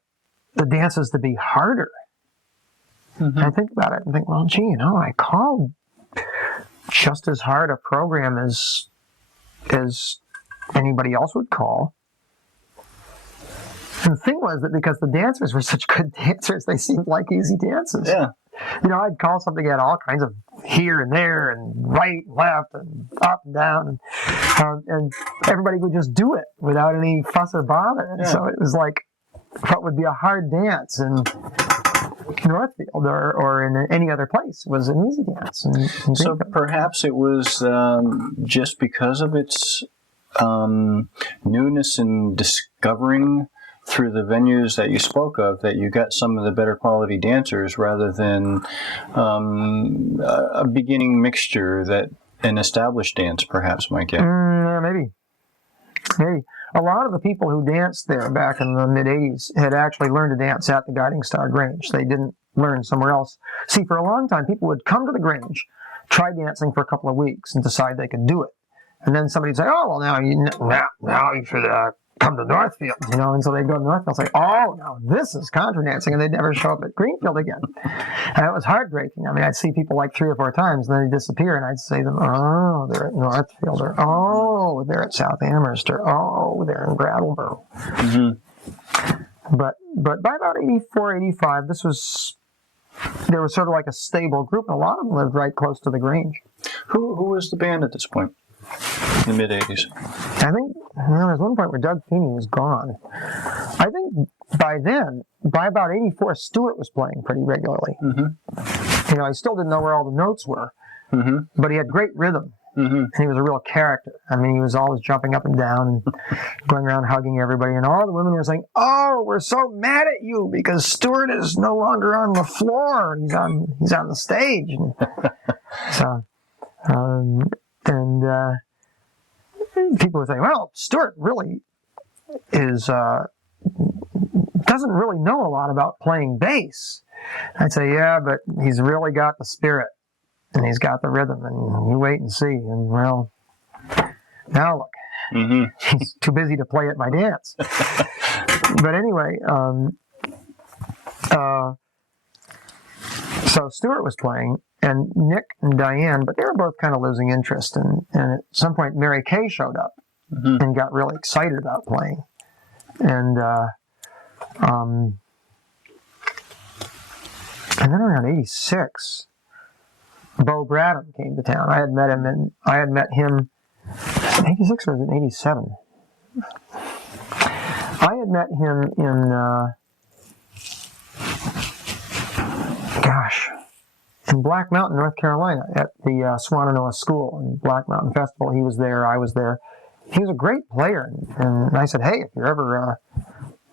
dances to be harder. I think about it and think, well, gee, you know, I called just as hard a program as anybody else would call. And the thing was that because the dancers were such good dancers, they seemed like easy dances. Yeah. You know, I'd call something that had all kinds of here and there and right and left and up and down. And everybody would just do it without any fuss or bother. And so it was like what would be a hard dance in Northfield or in any other place was an easy dance. So perhaps it was just because of its newness in discovering through the venues that you spoke of, that you got some of the better quality dancers rather than a beginning mixture that an established dance perhaps might get. Yeah, maybe. A lot of the people who danced there back in the mid-'80s had actually learned to dance at the Guiding Star Grange. They didn't learn somewhere else. See, for a long time, people would come to the Grange, try dancing for a couple of weeks, and decide they could do it. And then somebody would say, oh, well, now you should come to Northfield, you know, and so they'd go to Northfield and say, oh, now this is contra dancing, and they'd never show up at Greenfield again. And it was heartbreaking. I mean, I'd see people like 3 or 4 times, and then they'd disappear, and I'd say to them, oh, they're at Northfield, or oh, they're at South Amherst, or oh, they're in Brattleboro. But by about 84, 85, there was sort of like a stable group, and a lot of them lived right close to the Grange. Who was the band at this point? in the mid-'80s? I think there was one point where Doug Feeney was gone. I think by then, by about 84, Stewart was playing pretty regularly. Mm-hmm. I still didn't know where all the notes were, Mm-hmm. but he had great rhythm. Mm-hmm. And he was a real character. I mean, he was always jumping up and down and going around hugging everybody. And all the women were saying, "Oh, we're so mad at you because Stewart is no longer on the floor. He's on the stage." And so, people would say, "Well, Stewart really doesn't really know a lot about playing bass." I'd say, "Yeah, but he's really got the spirit. And he's got the rhythm, and you wait and see." And well, now look, Mm-hmm. he's too busy to play at my dance. But anyway, so Stewart was playing, and Nick and Diane, but they were both kind of losing interest. And at some point, Mary Kay showed up Mm-hmm. and got really excited about playing. And then around '86. Bo Bradham came to town. I had met him in '86 or was it '87? I had met him in Black Mountain, North Carolina, at the Swannanoa School and Black Mountain Festival. He was there. I was there. He was a great player, and I said, "Hey, if you're ever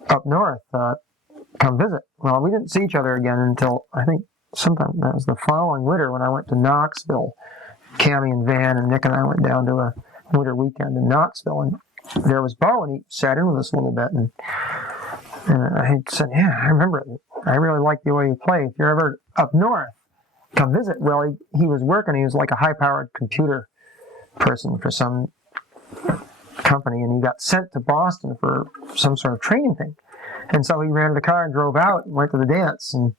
up north, come visit." Well, we didn't see each other again until I think sometime that was the following winter when I went to Knoxville. Cammie and Van and Nick and I went down to a winter weekend in Knoxville, and there was Bo, and he sat in with us a little bit, and I said, "Yeah, I remember it. I really like the way you play. If you're ever up north, come visit." Well, he was working. He was like a high-powered computer person for some company, and he got sent to Boston for some sort of training thing. And so he rented a car and drove out and went to the dance, and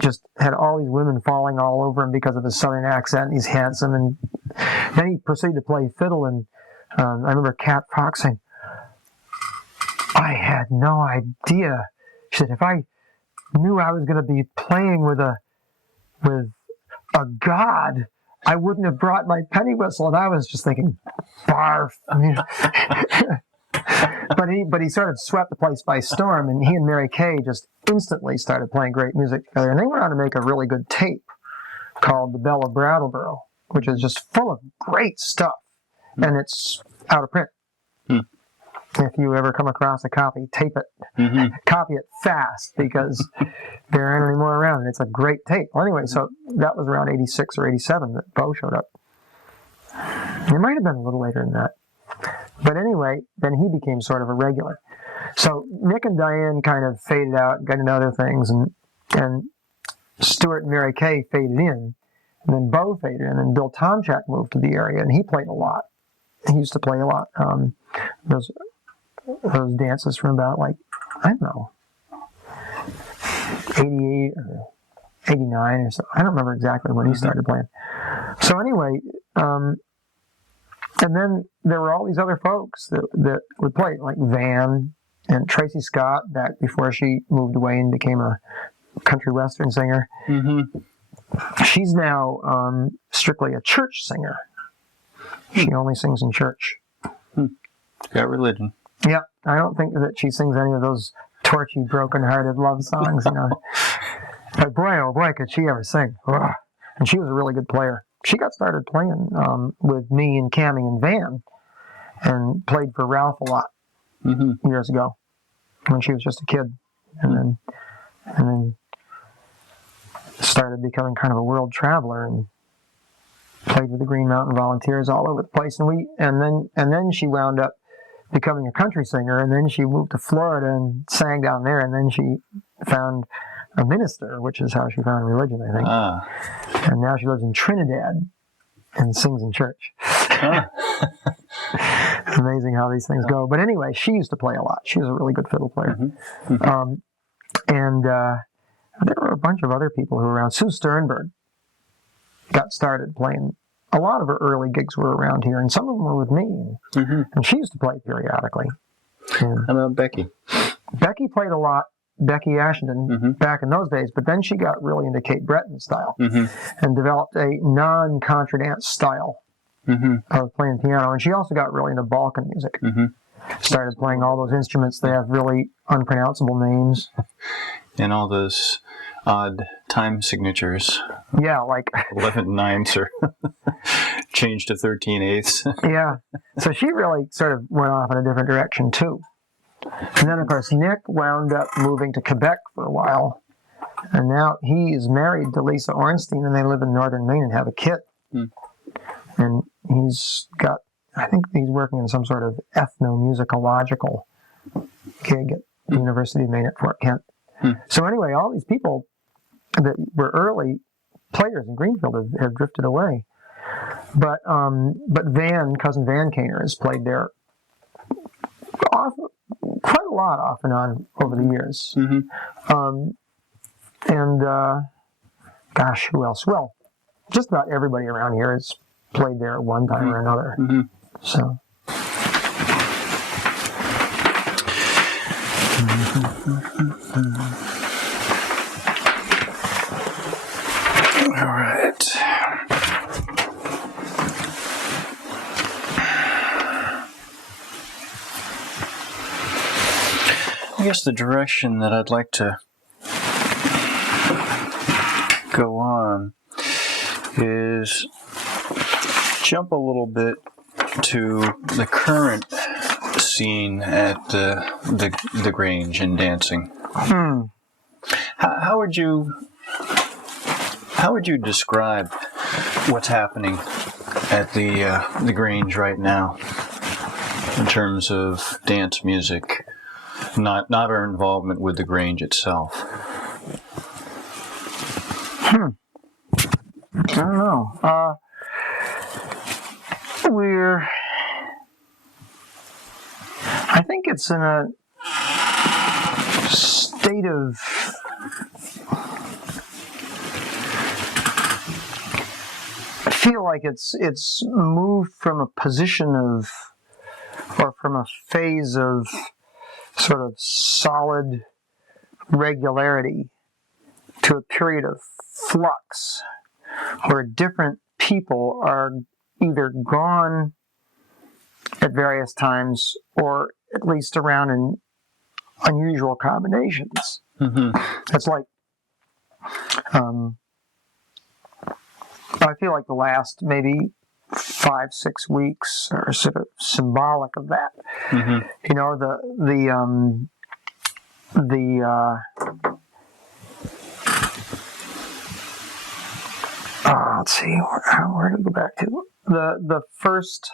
just had all these women falling all over him because of his southern accent. He's handsome, and then he proceeded to play fiddle. And I remember Cat Fox saying, "I had no idea." She said, "If I knew I was going to be playing with a god, I wouldn't have brought my penny whistle." And I was just thinking, barf. I mean, but he sort of swept the place by storm, and he and Mary Kay just instantly started playing great music together. And they went on to make a really good tape called The Belle of Brattleboro, which is just full of great stuff, and it's out of print. If you ever come across a copy, tape it. Mm-hmm. Copy it fast, because there aren't any more around, and it's a great tape. Well, anyway, so that was around '86 or '87 that Bo showed up. It might have been a little later than that. But anyway, then he became sort of a regular. So Nick and Diane kind of faded out and got into other things, and Stewart and Mary Kay faded in, and then Bo faded in, and Bill Tomchak moved to the area, and he played a lot. He used to play a lot. Those dances from about, like, I don't know, 88 or 89 or so. I don't remember exactly when he started playing. So anyway, and then there were all these other folks that would play, like Van and Tracy Scott, back before she moved away and became a country western singer. Mm-hmm. She's now strictly a church singer. She only sings in church. Got religion. Yeah, I don't think that she sings any of those torchy, broken-hearted love songs, But boy, oh boy, could she ever sing. Ugh. And she was a really good player. She got started playing with me and Cammie and Van, and played for Ralph a lot years ago when she was just a kid, and then started becoming kind of a world traveler and played with the Green Mountain Volunteers all over the place. And then she wound up becoming a country singer, and then she moved to Florida and sang down there, and then she found a minister, which is how she found religion, I think. And now she lives in Trinidad and sings in church. It's amazing how these things go. But anyway, she used to play a lot. She was a really good fiddle player. And there were a bunch of other people who were around. Sue Sternberg got started playing. A lot of her early gigs were around here, and some of them were with me. And she used to play periodically. How about Becky? Becky played a lot. Becky Ashenden back in those days, but then she got really into Kate Breton style and developed a non-contradance style of playing piano. And she also got really into Balkan music. Started playing all those instruments that have really unpronounceable names. And all those odd time signatures. Yeah, like 11/9 or changed to 13/8. Yeah. So she really sort of went off in a different direction too. And then of course Nick wound up moving to Quebec for a while. And now he is married to Lisa Ornstein, and they live in northern Maine and have a kid. And he's got, I think he's working in some sort of ethnomusicological gig at the University of Maine at Fort Kent. So anyway, all these people that were early players in Greenfield have drifted away. But cousin Van Kaynor has played there quite a lot off and on over the years. Gosh, who else? Well, just about everybody around here has played there at one time or another. So. All right. I guess the direction that I'd like to go on is jump a little bit to the current scene at the Grange in dancing. How would you describe what's happening at the Grange right now in terms of dance music, not our involvement with the Grange itself? I don't know. I think it's in a state of I feel like it's moved from a position of, or from a phase of sort of solid regularity to a period of flux, where different people are either gone at various times or at least around in unusual combinations. It's like, I feel like the last maybe 5-6 weeks are sort of symbolic of that. You know, let's see, where do we go back to? The first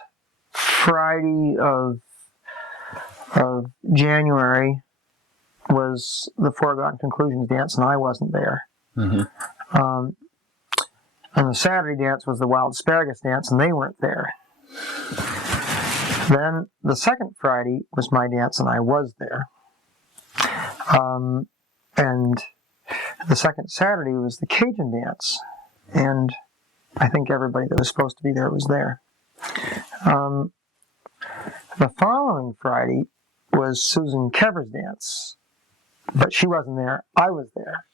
Friday of January was the Foregone Conclusions dance, and I wasn't there. And the Saturday dance was the Wild Asparagus dance, and they weren't there. Then the second Friday was my dance, and I was there. And the second Saturday was the Cajun dance, and I think everybody that was supposed to be there was there. The following Friday was Susan Kever's dance, but she wasn't there. I was there.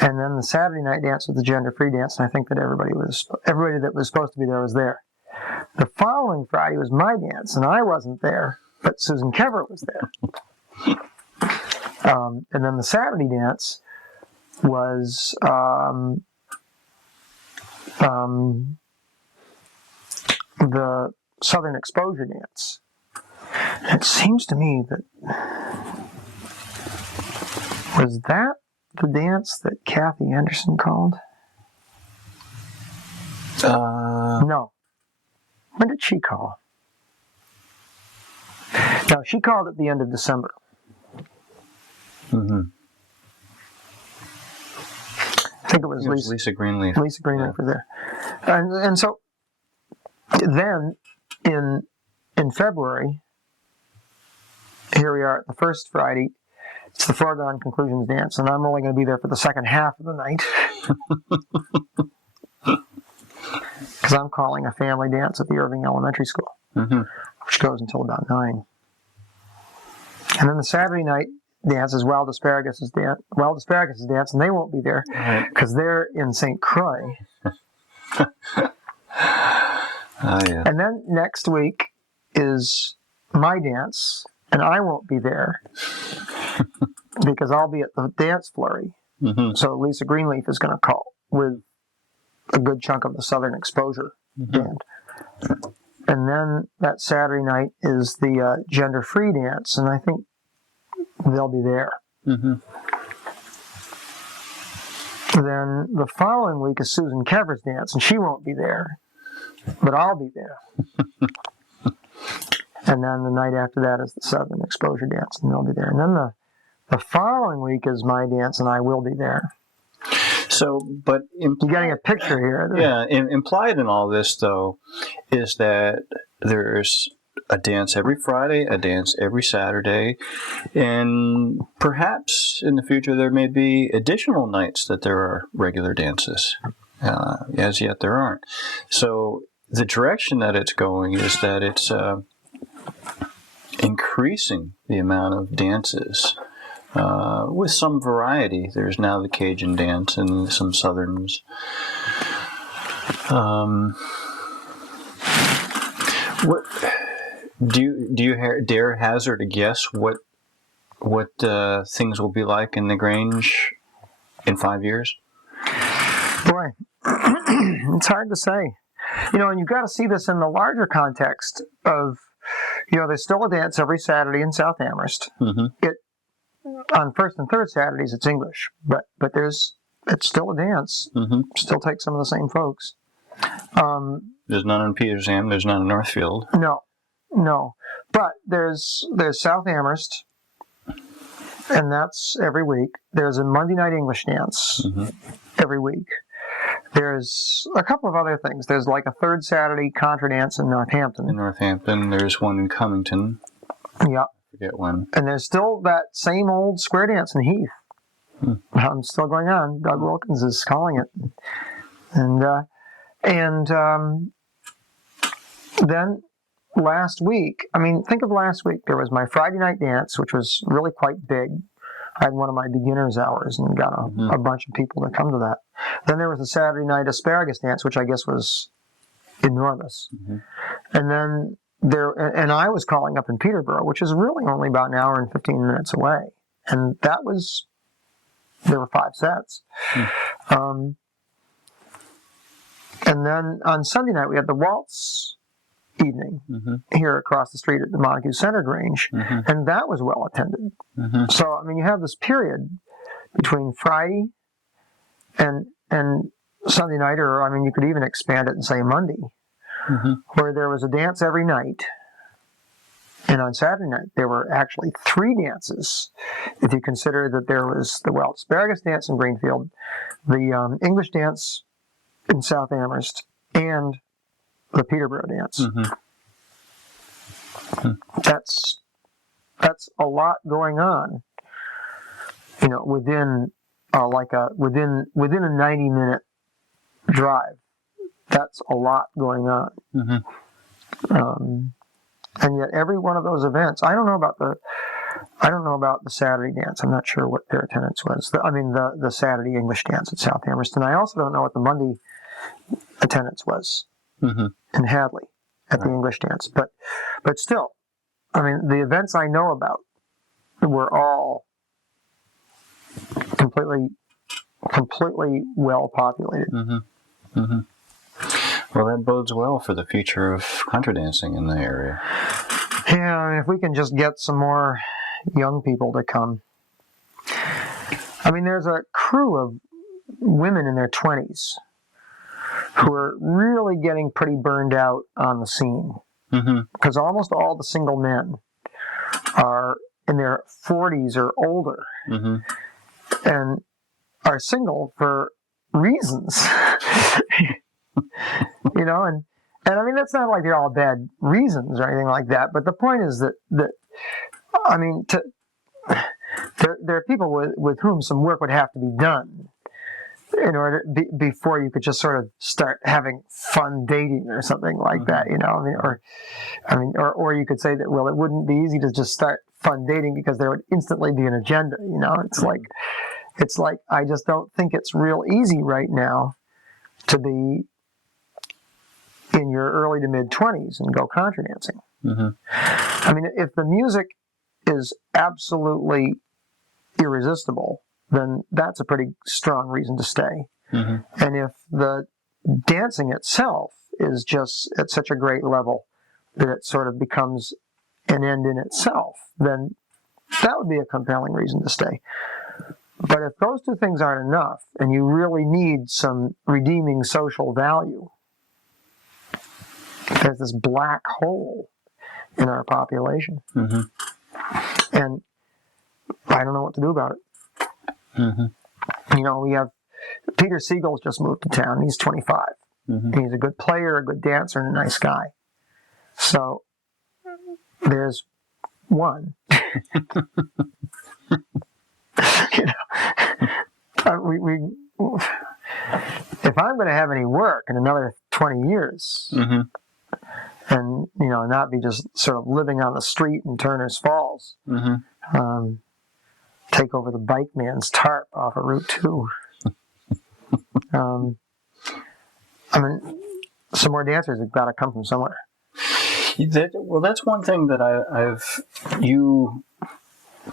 And then the Saturday night dance was the gender-free dance, and I think that everybody that was supposed to be there was there. The following Friday was my dance, and I wasn't there, but Susan Kever was there. And then the Saturday dance was the Southern Exposure dance. It seems to me that was that the dance that Kathy Anderson called? No. When did she call? No, she called at the end of December. I think it was Lisa Greenleaf. Lisa Greenleaf was there. And so then in February, here we are at the first Friday. It's the Foregone Conclusions dance, and I'm only going to be there for the second half of the night. Because I'm calling a family dance at the Irving Elementary School, which goes until about 9. And then the Saturday night dance is Wild Asparagus' dance, and they won't be there because they're in St. Croix. Yeah. And then next week is my dance, and I won't be there because I'll be at the Dance Flurry. Mm-hmm. So Lisa Greenleaf is going to call with a good chunk of the Southern Exposure band. And then that Saturday night is the gender-free dance, and I think they'll be there. Mm-hmm. Then the following week is Susan Kever's dance, and she won't be there, but I'll be there. And then the night after that is the Southern Exposure dance, and they'll be there. And then the following week is my dance, and I will be there. So, but You're getting a picture here. Yeah, implied in all this, though, is that there's a dance every Friday, a dance every Saturday, and perhaps in the future there may be additional nights that there are regular dances. As yet there aren't. So the direction that it's going is that it's increasing the amount of dances. With some variety. There's now the Cajun dance and some Southerns. What do you dare hazard a guess what things will be like in the Grange in 5 years? Boy, it's hard to say. And you've got to see this in the larger context of, there's still a dance every Saturday in South Amherst. Mm-hmm. On first and third Saturdays, it's English, but it's still a dance. Mm-hmm. Still takes some of the same folks. There's none in Petersham. There's none in Northfield. No. But there's South Amherst, and that's every week. There's a Monday night English dance every week. There's a couple of other things. There's like a third Saturday contra dance in Northampton. There's one in Cummington. Yeah. Forget when. And there's still that same old square dance in Heath. Still going on. Doug Wilkins is calling it. And then last week, think of last week. There was my Friday night dance, which was really quite big. I had one of my beginners hours and got a bunch of people to come to that. Then there was a Saturday night asparagus dance, which I guess was enormous. And then and I was calling up in Peterborough, which is really only about an hour and 15 minutes away. And there were 5 sets. And then on Sunday night, we had the waltz evening here across the street at the Montague Center Grange. And that was well attended. So, you have this period between Friday and Sunday night, or, you could even expand it and say Monday, where there was a dance every night. And on Saturday night, there were actually 3 dances. If you consider that there was the wild asparagus dance in Greenfield, the English dance in South Amherst, and the Peterborough dance. That's a lot going on. Within within a 90-minute drive. That's a lot going on. And yet every one of those events, I don't know about the Saturday dance. I'm not sure what their attendance was. The Saturday English dance at South Amherst. And I also don't know what the Monday attendance was in Hadley at the English dance. But still, the events I know about were all completely well populated. Well, that bodes well for the future of contra dancing in the area. Yeah, if we can just get some more young people to come. There's a crew of women in their 20s who are really getting pretty burned out on the scene. Because almost all the single men are in their 40s or older and are single for reasons. And that's not like they're all bad reasons or anything like that. But the point is that there are people with whom some work would have to be done in order before you could just sort of start having fun dating or something like that. Or you could say that it wouldn't be easy to just start fun dating because there would instantly be an agenda. It's like I just don't think it's real easy right now to be in your early to mid 20s and go contra dancing. I mean, if the music is absolutely irresistible, then that's a pretty strong reason to stay. And if the dancing itself is just at such a great level that it sort of becomes an end in itself, then that would be a compelling reason to stay. But if those two things aren't enough, and you really need some redeeming social value, there's this black hole in our population. And I don't know what to do about it. You know, we have Peter Siegel's just moved to town. He's 25. He's a good player, a good dancer, and a nice guy. So there's one. You know, if I'm going to have any work in another 20 years, and you know, not be just sort of living on the street in Turner's Falls, take over the bike man's tarp off of Route 2. I mean, some more dancers have got to come from somewhere. Well, that's one thing that you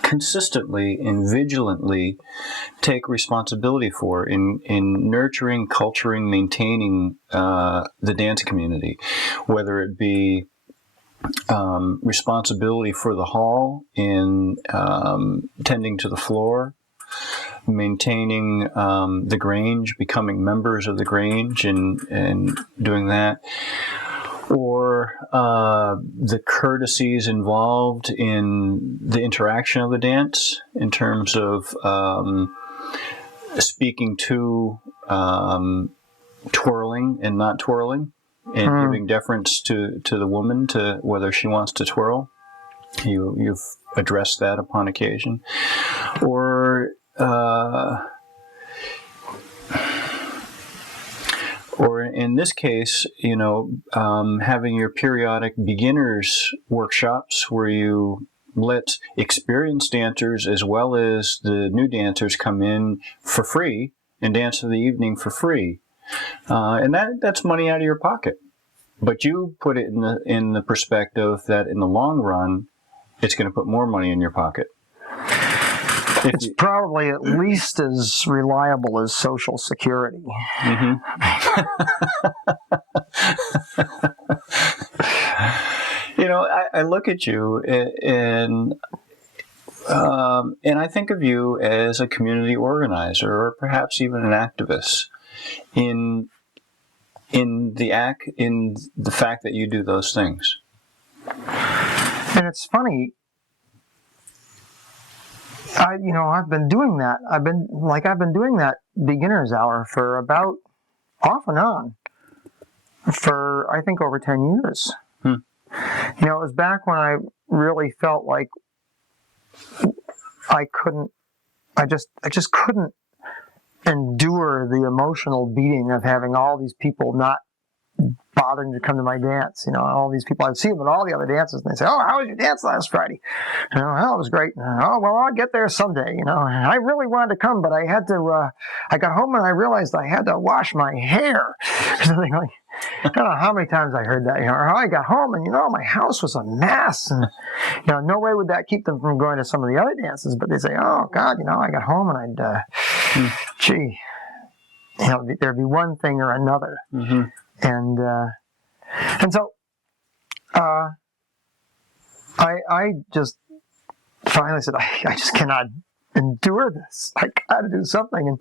consistently and vigilantly take responsibility for in nurturing, culturing, maintaining the dance community, whether it be responsibility for the hall in tending to the floor, maintaining the Grange, becoming members of the Grange and doing that, or the courtesies involved in the interaction of the dance in terms of speaking to twirling and not twirling, and giving deference to the woman to whether she wants to twirl. You've addressed that upon occasion. Or in this case, you know, having your periodic beginners workshops where you let experienced dancers as well as the new dancers come in for free and dance for the evening for free. And that's money out of your pocket. But you put it in the perspective that in the long run, it's going to put more money in your pocket. It's probably at least as reliable as Social Security. You know, I look at you and I think of you as a community organizer, or perhaps even an activist in the fact that you do those things. And it's funny. I've been doing that. I've been doing that beginner's hour for about off and on for I think over 10 years. You know, it was back when I really felt like I just couldn't endure the emotional beating of having all these people not bothering to come to my dance. You know, all these people, I'd see them at all the other dances, and they'd say, "Oh, how was your dance last Friday?" You know, "Oh, it was great." "Oh, well, I'll get there someday." You know, I really wanted to come, but I had to. I got home and I realized I had to wash my hair. Something like, I don't know how many times I heard that. You know, or I got home and my house was a mess, and no way would that keep them from going to some of the other dances. But they say, "Oh God, I got home and I'd, gee, there'd be one thing or another." And so I just finally said, I just cannot endure this. I got to do something.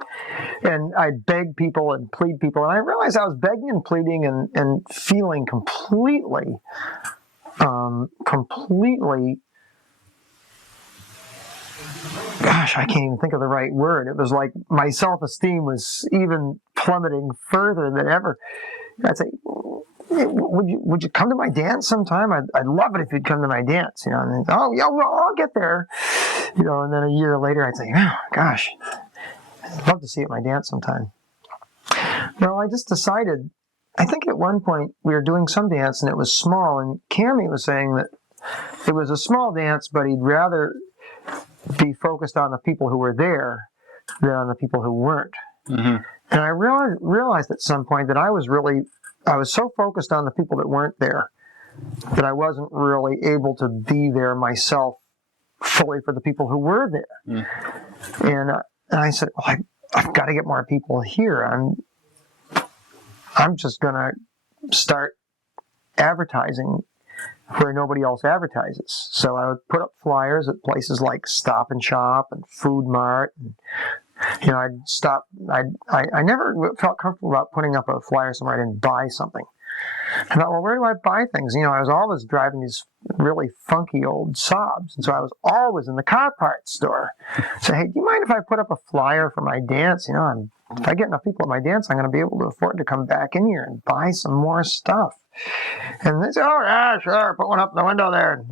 And I begged people and plead people. And I realized I was begging and pleading and feeling completely, gosh, I can't even think of the right word. It was like my self-esteem was even plummeting further than ever. I'd say, would you come to my dance sometime? I'd love it if you'd come to my dance. And oh yeah, well, I'll get there. And then a year later I'd say, oh gosh, I'd love to see you at my dance sometime. Well, I just decided, I think at one point we were doing some dance and it was small, and Cammie was saying that it was a small dance, but he'd rather be focused on the people who were there than on the people who weren't. And I realized at some point that I was really was so focused on the people that weren't there that I wasn't really able to be there myself fully for the people who were there. And I said, well, I've got to get more people here. I'm just going to start advertising where nobody else advertises. So I would put up flyers at places like Stop and Shop and Food Mart. And, I never felt comfortable about putting up a flyer somewhere I didn't buy something. I thought, well, where do I buy things? I was always driving these really funky old Saabs, and so I was always in the car parts store. So, hey, do you mind if I put up a flyer for my dance? If I get enough people at my dance, I'm going to be able to afford to come back in here and buy some more stuff. And they say, oh, yeah, sure, put one up in the window there.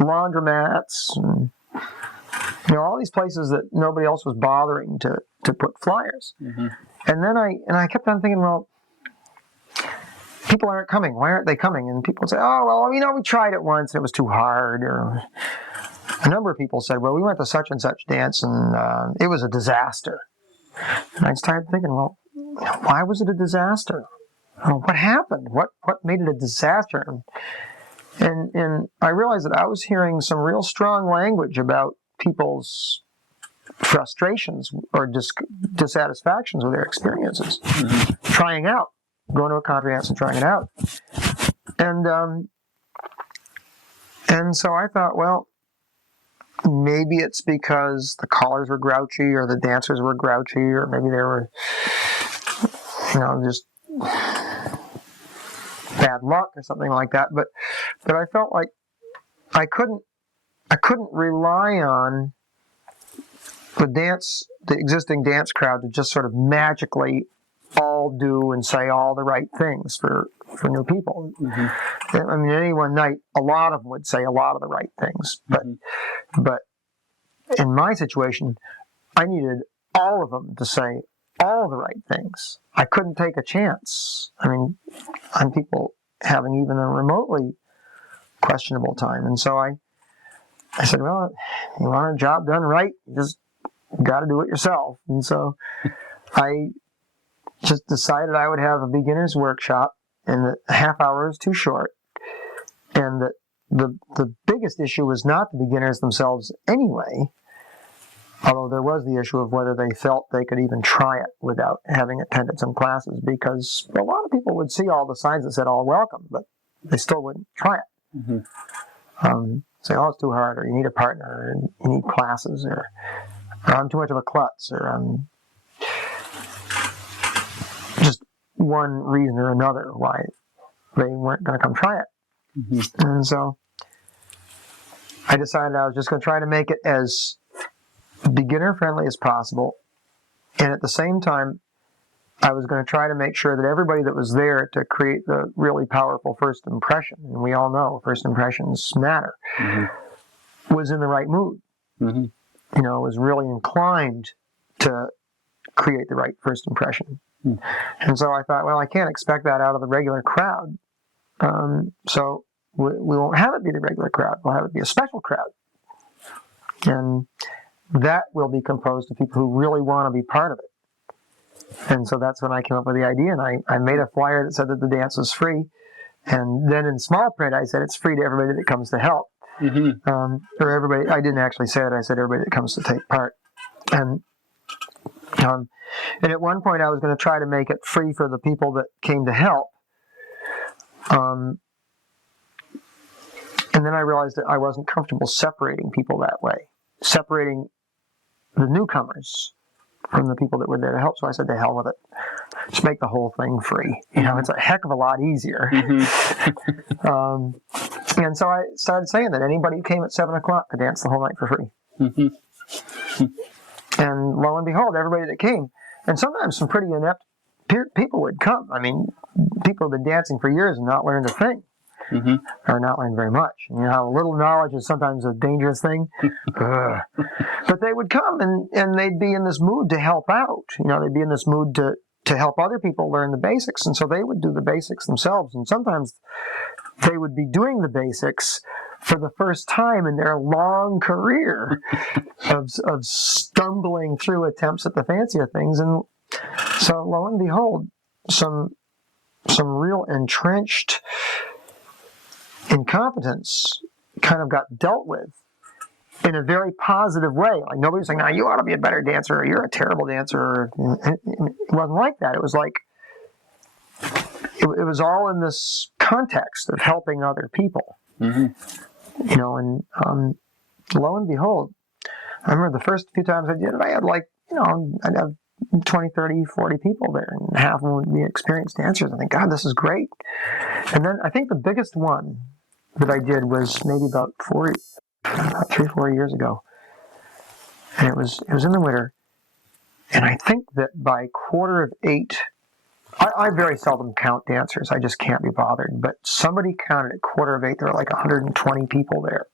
Laundromats, and, all these places that nobody else was bothering to put flyers. And then I kept on thinking, well, people aren't coming. Why aren't they coming? And people say, oh, well, we tried it once and it was too hard. Or a number of people said, well, we went to such and such dance and it was a disaster. And I started thinking, well, why was it a disaster? What happened? What made it a disaster? And I realized that I was hearing some real strong language about people's frustrations or dissatisfactions with their experiences. Trying out. Going to a country dance and trying it out. And so I thought, well, maybe it's because the callers were grouchy or the dancers were grouchy or maybe they were, just bad luck or something like that. But I felt like I couldn't rely on the existing dance crowd to just sort of magically all do and say all the right things for new people. Any one night, a lot of them would say a lot of the right things. But in my situation, I needed all of them to say all the right things. I couldn't take a chance. On people having even a remotely questionable time. And so I said, well, you want a job done right, you just got to do it yourself. And so I just decided I would have a beginner's workshop, and that a half hour was too short, and that the biggest issue was not the beginners themselves anyway, although there was the issue of whether they felt they could even try it without having attended some classes, because a lot of people would see all the signs that said all welcome, but they still wouldn't try it. Say, oh, it's too hard, or you need a partner, or you need classes, or I'm too much of a klutz, or I'm just one reason or another why they weren't going to come try it. And so I decided I was just going to try to make it as beginner friendly as possible, and at the same time I was going to try to make sure that everybody that was there to create the really powerful first impression, and we all know first impressions matter, was in the right mood. Was really inclined to create the right first impression. And so I thought, well, I can't expect that out of the regular crowd. So we won't have it be the regular crowd. We'll have it be a special crowd. And that will be composed of people who really want to be part of it. And so that's when I came up with the idea. And I made a flyer that said that the dance was free. And then in small print, I said it's free to everybody that comes to help. Or everybody, I didn't actually say it. I said everybody that comes to take part. And at one point, I was going to try to make it free for the people that came to help. And then I realized that I wasn't comfortable separating people that way, separating the newcomers from the people that were there to help. So I said, to hell with it. Just make the whole thing free. It's a heck of a lot easier. And so I started saying that anybody who came at 7 o'clock could dance the whole night for free. And lo and behold, everybody that came, and sometimes some pretty inept people would come. People have been dancing for years and not learned a thing. Or not learned very much. You know how little knowledge is sometimes a dangerous thing? But they would come and they'd be in this mood to help out. They'd be in this mood to help other people learn the basics. And so they would do the basics themselves. And sometimes they would be doing the basics for the first time in their long career of stumbling through attempts at the fancier things. And so lo and behold, some real entrenched incompetence kind of got dealt with in a very positive way. Like nobody's saying, "Now you ought to be a better dancer," or "You're a terrible dancer." It wasn't like that. It was like it was all in this context of helping other people. Mm-hmm. You know, and lo and behold, I remember the first few times I did it, I had I'd have 20, 30, 40 people there, and half of them would be experienced dancers. I think, God, this is great. And then I think the biggest one that I did was maybe about 3 or 4 years ago. And it was in the winter. And I think that by 7:45, I very seldom count dancers. I just can't be bothered. But somebody counted at 7:45. There were like 120 people there.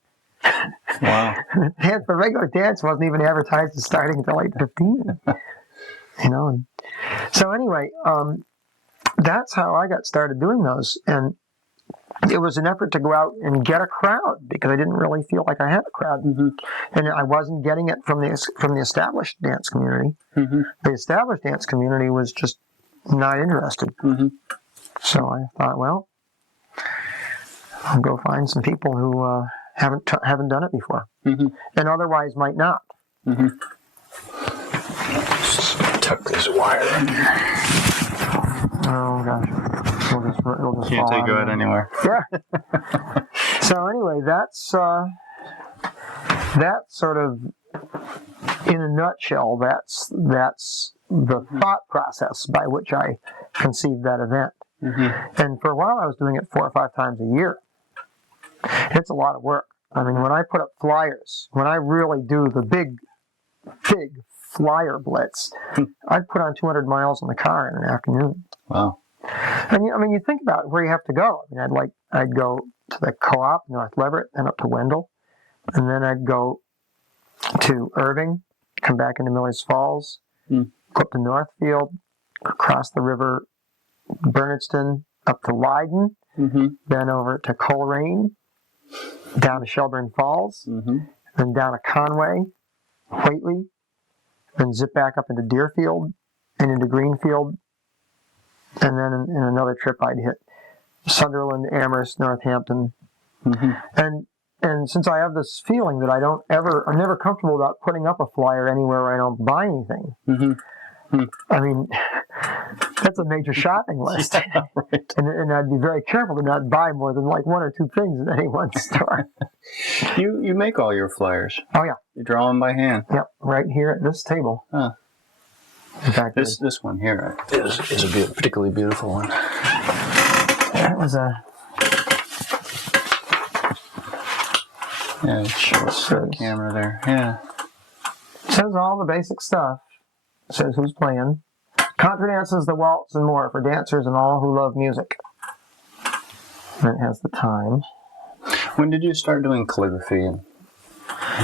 Wow. The regular dance wasn't even advertised as starting until 8:15. You know. And so anyway, that's how I got started doing those. And it was an effort to go out and get a crowd because I didn't really feel like I had a crowd. Mm-hmm. And I wasn't getting it from the established dance community. Mm-hmm. The established dance community was just not interested. Mm-hmm. So I thought, well, I'll go find some people who haven't done it before, mm-hmm. and otherwise might not. Mm-hmm. Tuck this wire in here. Oh gosh, it'll just can't fall take you out anywhere. Yeah. So anyway, that's sort of, in a nutshell, that's the thought process by which I conceived that event. Mm-hmm. And for a while, I was doing it 4 or 5 times a year. It's a lot of work. I mean, when I put up flyers, when I really do the big flyer blitz, I'd put on 200 miles in the car in an afternoon. Wow. And I mean, you think about where you have to go. I mean, I'd go to the Co-op, North Leverett, then up to Wendell, and then I'd go to Irving, come back into Millers Falls, go up to Northfield, across the river, Bernardston, up to Leiden, mm-hmm. then over to Coleraine, down to Shelburne Falls, mm-hmm. then down to Conway, Whately, then zip back up into Deerfield and into Greenfield, and then in another trip I'd hit Sunderland, Amherst, Northampton, mm-hmm. And since I have this feeling that I'm never comfortable about putting up a flyer anywhere where I don't buy anything. Mm-hmm. I mean, that's a major shopping list. Yeah, right. And I'd be very careful to not buy more than like 1 or 2 things in any one store. You make all your flyers. Oh, yeah. You draw them by hand. Yep, right here at this table. Huh. In fact, this one here is a particularly beautiful one. That was a... Yeah, it shows the camera there. Yeah. It says all the basic stuff. It says who's playing. Contra dances, the waltz, and more for dancers and all who love music. And it has the time. When did you start doing calligraphy?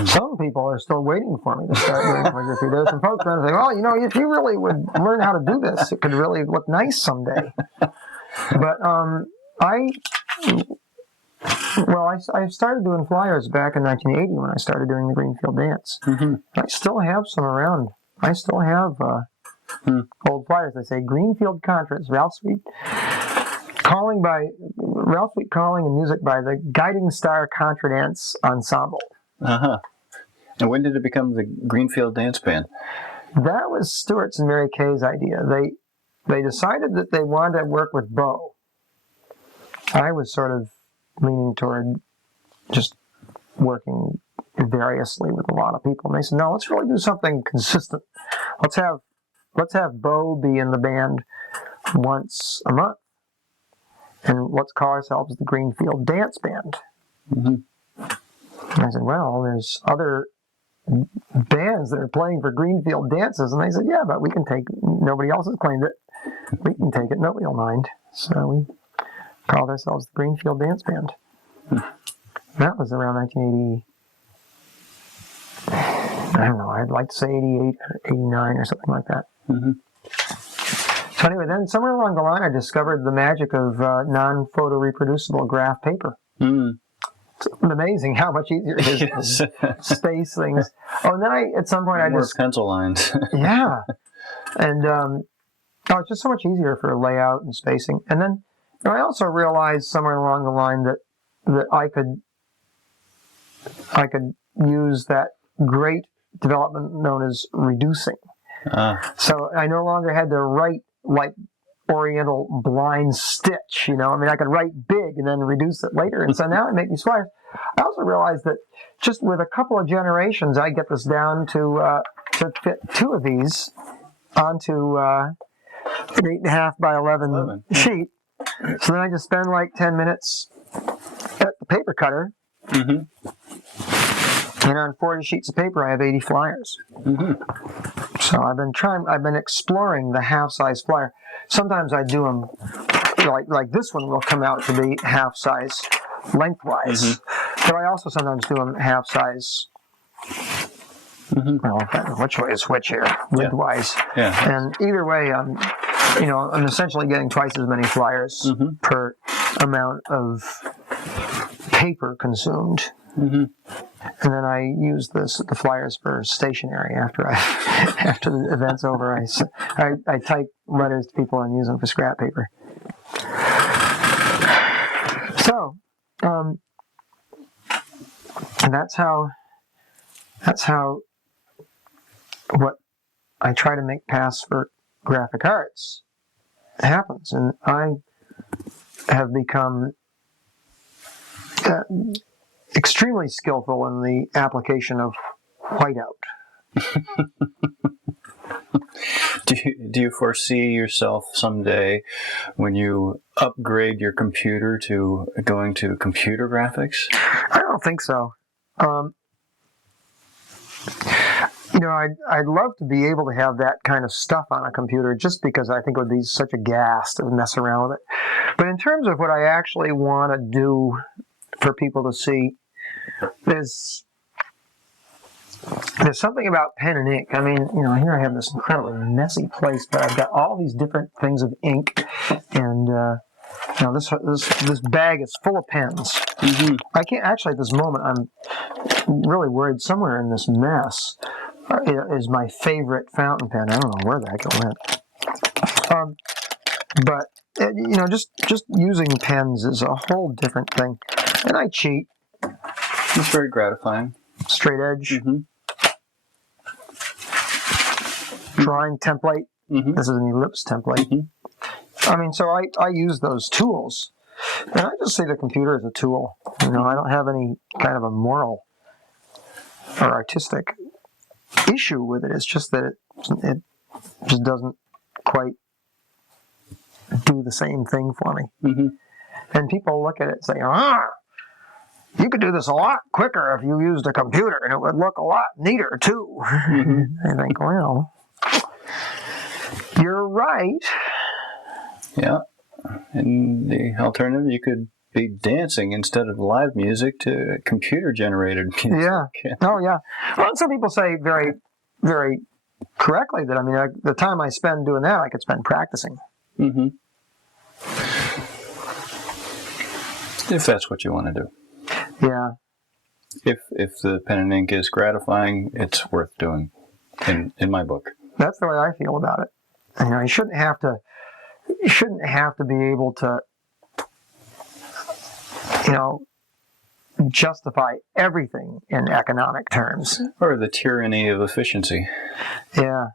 Some people are still waiting for me to start doing calligraphy. There's some folks that say, "Oh, if you really would learn how to do this, it could really look nice someday." But I started doing flyers back in 1980 when I started doing the Greenfield Dance. Mm-hmm. I still have some around. I still have old flyers. They say Greenfield Contras, Ralph Sweet calling and music by the Guiding Star Contra Dance Ensemble. Uh-huh. And when did it become the Greenfield Dance Band? That was Stuart's and Mary Kay's idea. They decided that they wanted to work with Bo. I was sort of leaning toward just working variously with a lot of people. And they said, no, let's really do something consistent. Let's have Bo be in the band once a month. And let's call ourselves the Greenfield Dance Band. Mm-hmm. And I said, well, there's other bands that are playing for Greenfield dances. And they said, yeah, but nobody else has claimed it. We can take it, nobody will mind. So we called ourselves the Greenfield Dance Band. That was around 1980. I don't know, I'd like to say 88 or 89 or something like that. Mm-hmm. So anyway, then somewhere along the line, I discovered the magic of non-photo reproducible graph paper. Mm. It's amazing how much easier it is to space things. Oh, and then at some point, more pencil lines. Yeah. And Oh, it's just so much easier for layout and spacing. And then I also realized somewhere along the line that I could use that great development known as reducing. So I no longer had to write like Oriental blind stitch, I mean, I could write big and then reduce it later. And so now I make these flyers. I also realized that just with a couple of generations, I get this down to fit 2 of these onto an 8.5 by 11 sheet. So then I just spend like 10 minutes at the paper cutter. And on 40 sheets of paper, I have 80 flyers. So I've been exploring the half-size flyer. Sometimes I do them, like this one will come out to be half-size lengthwise. But I also sometimes do them half-size, well, which way is which here, widthwise. And either way, I'm essentially getting twice as many flyers per amount of paper consumed. And then I use the flyers for stationery after the event's over. I type letters to people and use them for scrap paper. So, and that's how what I try to make pass for graphic arts happens, and I have become extremely skillful in the application of whiteout. Do you foresee yourself someday, when you upgrade your computer, to going to computer graphics? I don't think so. I'd love to be able to have that kind of stuff on a computer, just because I think it would be such a gas to mess around with it. But in terms of what I actually want to do for people to see, there's something about pen and ink. I mean, here I have this incredibly messy place, but I've got all these different things of ink, and this bag is full of pens. I can't actually, at this moment, I'm really worried somewhere in this mess is my favorite fountain pen. I don't know where the heck it went. But just using pens is a whole different thing, and I cheat. It's very gratifying. Straight edge. Drawing template. This is an ellipse template. I mean, so I use those tools, and I just see the computer as a tool. I don't have any kind of a moral or artistic issue with it. It's just that it just doesn't quite do the same thing for me. And people look at it and say, you could do this a lot quicker if you used a computer, and it would look a lot neater too. I think, well, you're right. Yeah. And the alternative, you could be dancing instead of live music to computer-generated music. Yeah. Oh, yeah. Well, some people say very, very correctly that, the time I spend doing that, I could spend practicing. If that's what you want to do. Yeah. If the pen and ink is gratifying, it's worth doing, in my book. That's the way I feel about it. You shouldn't have to be able to, justify everything in economic terms. Or the tyranny of efficiency. Yeah,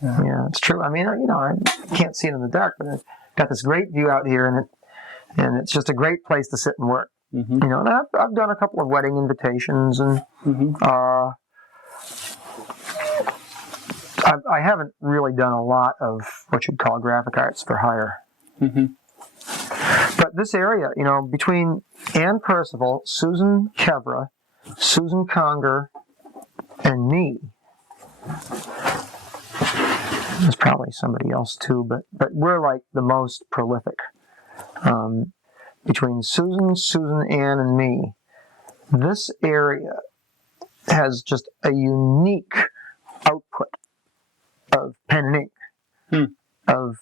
it's true. I can't see it in the dark, but I've got this great view out here, and it's just a great place to sit and work. And I've done a couple of wedding invitations, and I haven't really done a lot of what you'd call graphic arts for hire. But this area, between Ann Percival, Susan Kevra, Susan Conger, and me, there's probably somebody else too, but we're like the most prolific. Between Susan, Ann, and me, this area has just a unique output of pen and ink, of,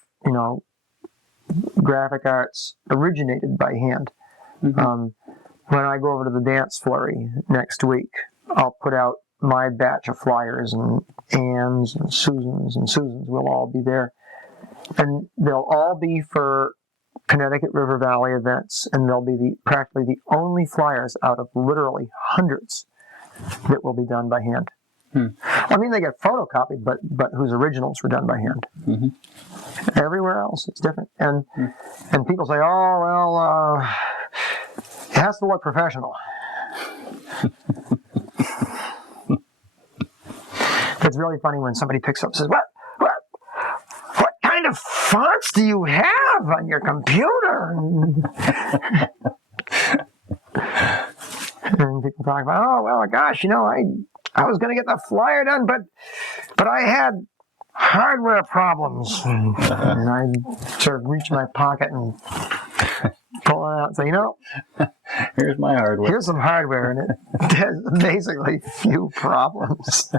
graphic arts originated by hand. When I go over to the Dance Flurry next week, I'll put out my batch of flyers, and Ann's and Susan's will all be there. And they'll all be for Connecticut River Valley events, and they'll be practically the only flyers out of literally hundreds that will be done by hand. I mean, they get photocopied, but whose originals were done by hand. Everywhere else, it's different. And people say, "Oh, well, it has to look professional." It's really funny when somebody picks up and says, "What kind of fonts do you have on your computer?" And people talk about, "Oh, well, gosh, I was going to get the flyer done, but I had hardware problems." And I sort of reach in my pocket and pull it out and say, here's my hardware. Here's some hardware, and it has amazingly few problems.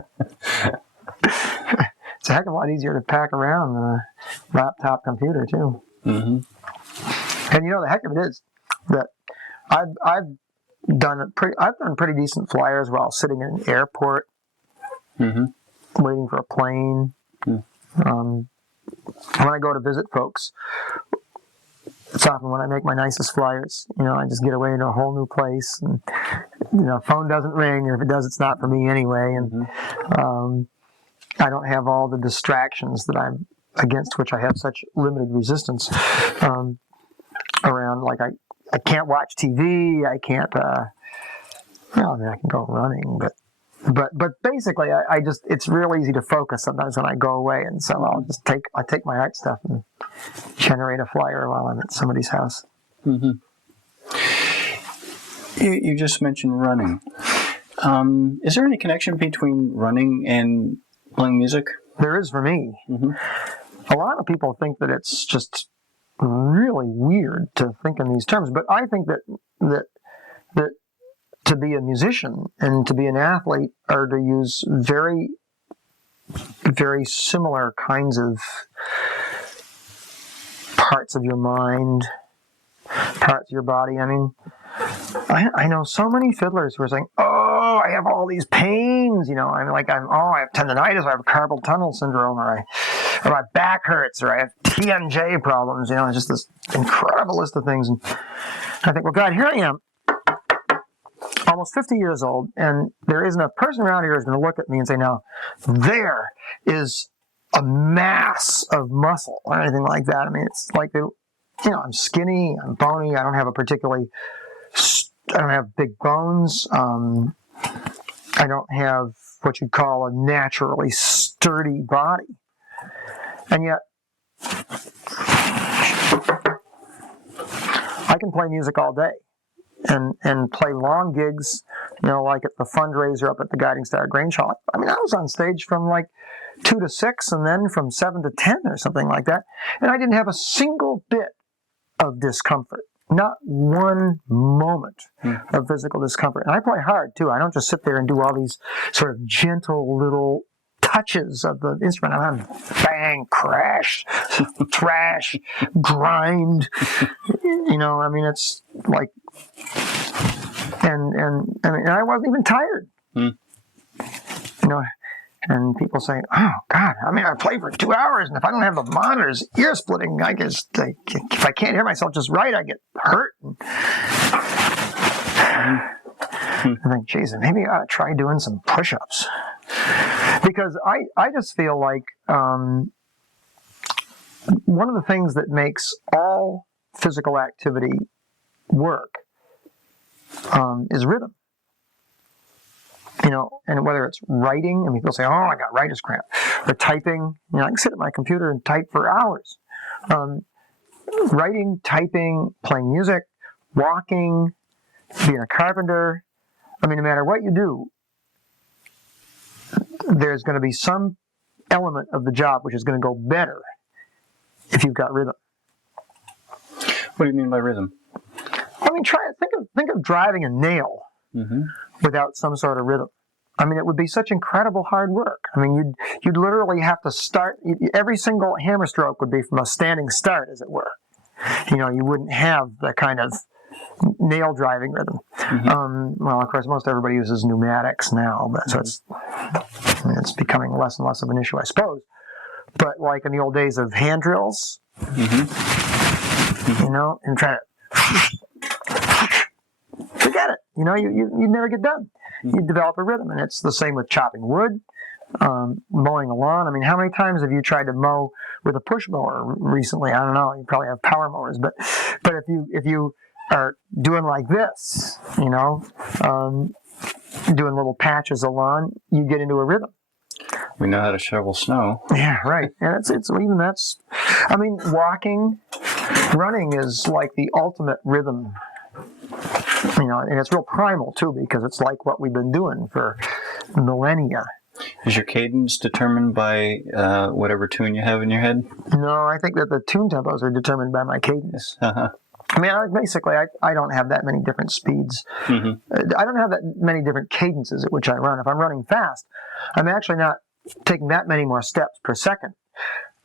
It's a heck of a lot easier to pack around than a laptop computer, too. And the heck of it is that I've done pretty decent flyers while sitting in an airport, waiting for a plane. When I go to visit folks, it's often when I make my nicest flyers. I just get away into a whole new place, and phone doesn't ring, or if it does, it's not for me anyway. And I don't have all the distractions that I'm against which I have such limited resistance around. Like I can't watch TV. I can't. I can go running, but basically, I just it's real easy to focus sometimes when I go away, and so I take my art stuff and generate a flyer while I'm at somebody's house. You just mentioned running. Is there any connection between running and playing music? There is for me. A lot of people think that it's just really weird to think in these terms, but I think that to be a musician and to be an athlete are to use very, very similar kinds of parts of your mind, parts of your body. I mean, I know so many fiddlers who are saying, "Oh, I have all these pains, I have tendonitis, or I have carpal tunnel syndrome, or my back hurts, or I have TMJ problems." It's just this incredible list of things. And I think, well, God, here I am, almost 50 years old, and there isn't a person around here who's going to look at me and say, "Now, there is a mass of muscle," or anything like that. I mean, it's like, I'm skinny, I'm bony, I don't have big bones. I don't have what you'd call a naturally sturdy body. And yet, I can play music all day and play long gigs, like at the fundraiser up at the Guiding Star Grange Hall. I mean, I was on stage from 2 to 6 and then from 7 to 10 or something like that. And I didn't have a single bit of discomfort. Not one moment of physical discomfort. And I play hard, too. I don't just sit there and do all these sort of gentle little touches of the instrument. I'm bang, crash, thrash, grind. It's like, and I wasn't even tired. And people say, "Oh, God, I play for 2 hours, and if I don't have the monitors ear splitting, I guess if I can't hear myself just right, I get hurt." I think, geez, maybe I ought to try doing some push-ups. Because I just feel like one of the things that makes all physical activity work is rhythm. And whether it's writing, and people say, "Oh, I got writer's cramp," or typing, I can sit at my computer and type for hours. Writing, typing, playing music, walking, being a carpenter. No matter what you do, there's going to be some element of the job which is going to go better if you've got rhythm. What do you mean by rhythm? Think of driving a nail without some sort of rhythm. It would be such incredible hard work. You'd literally have to start. Every single hammer stroke would be from a standing start, as it were. You wouldn't have the kind of nail driving rhythm. Well, of course, most everybody uses pneumatics now, but so it's becoming less and less of an issue, I suppose. but like in the old days of hand drills, you know, and try to forget it. You know, you never get done. You develop a rhythm, and it's the same with chopping wood, mowing a lawn. I mean, how many times have you tried to mow with a push mower recently? I don't know. You probably have power mowers, but if you are doing like this, you know, doing little patches of lawn, you get into a rhythm. We know how to shovel snow. Yeah, right. And it's even that's. I mean, running is like the ultimate rhythm. You know, and it's real primal too, because it's like what we've been doing for millennia. Is your cadence determined by whatever tune you have in your head? No, I think that the tune tempos are determined by my cadence. Uh-huh. I mean, basically, I don't have that many different speeds. I don't have that many different cadences at which I run. If I'm running fast, I'm actually not taking that many more steps per second.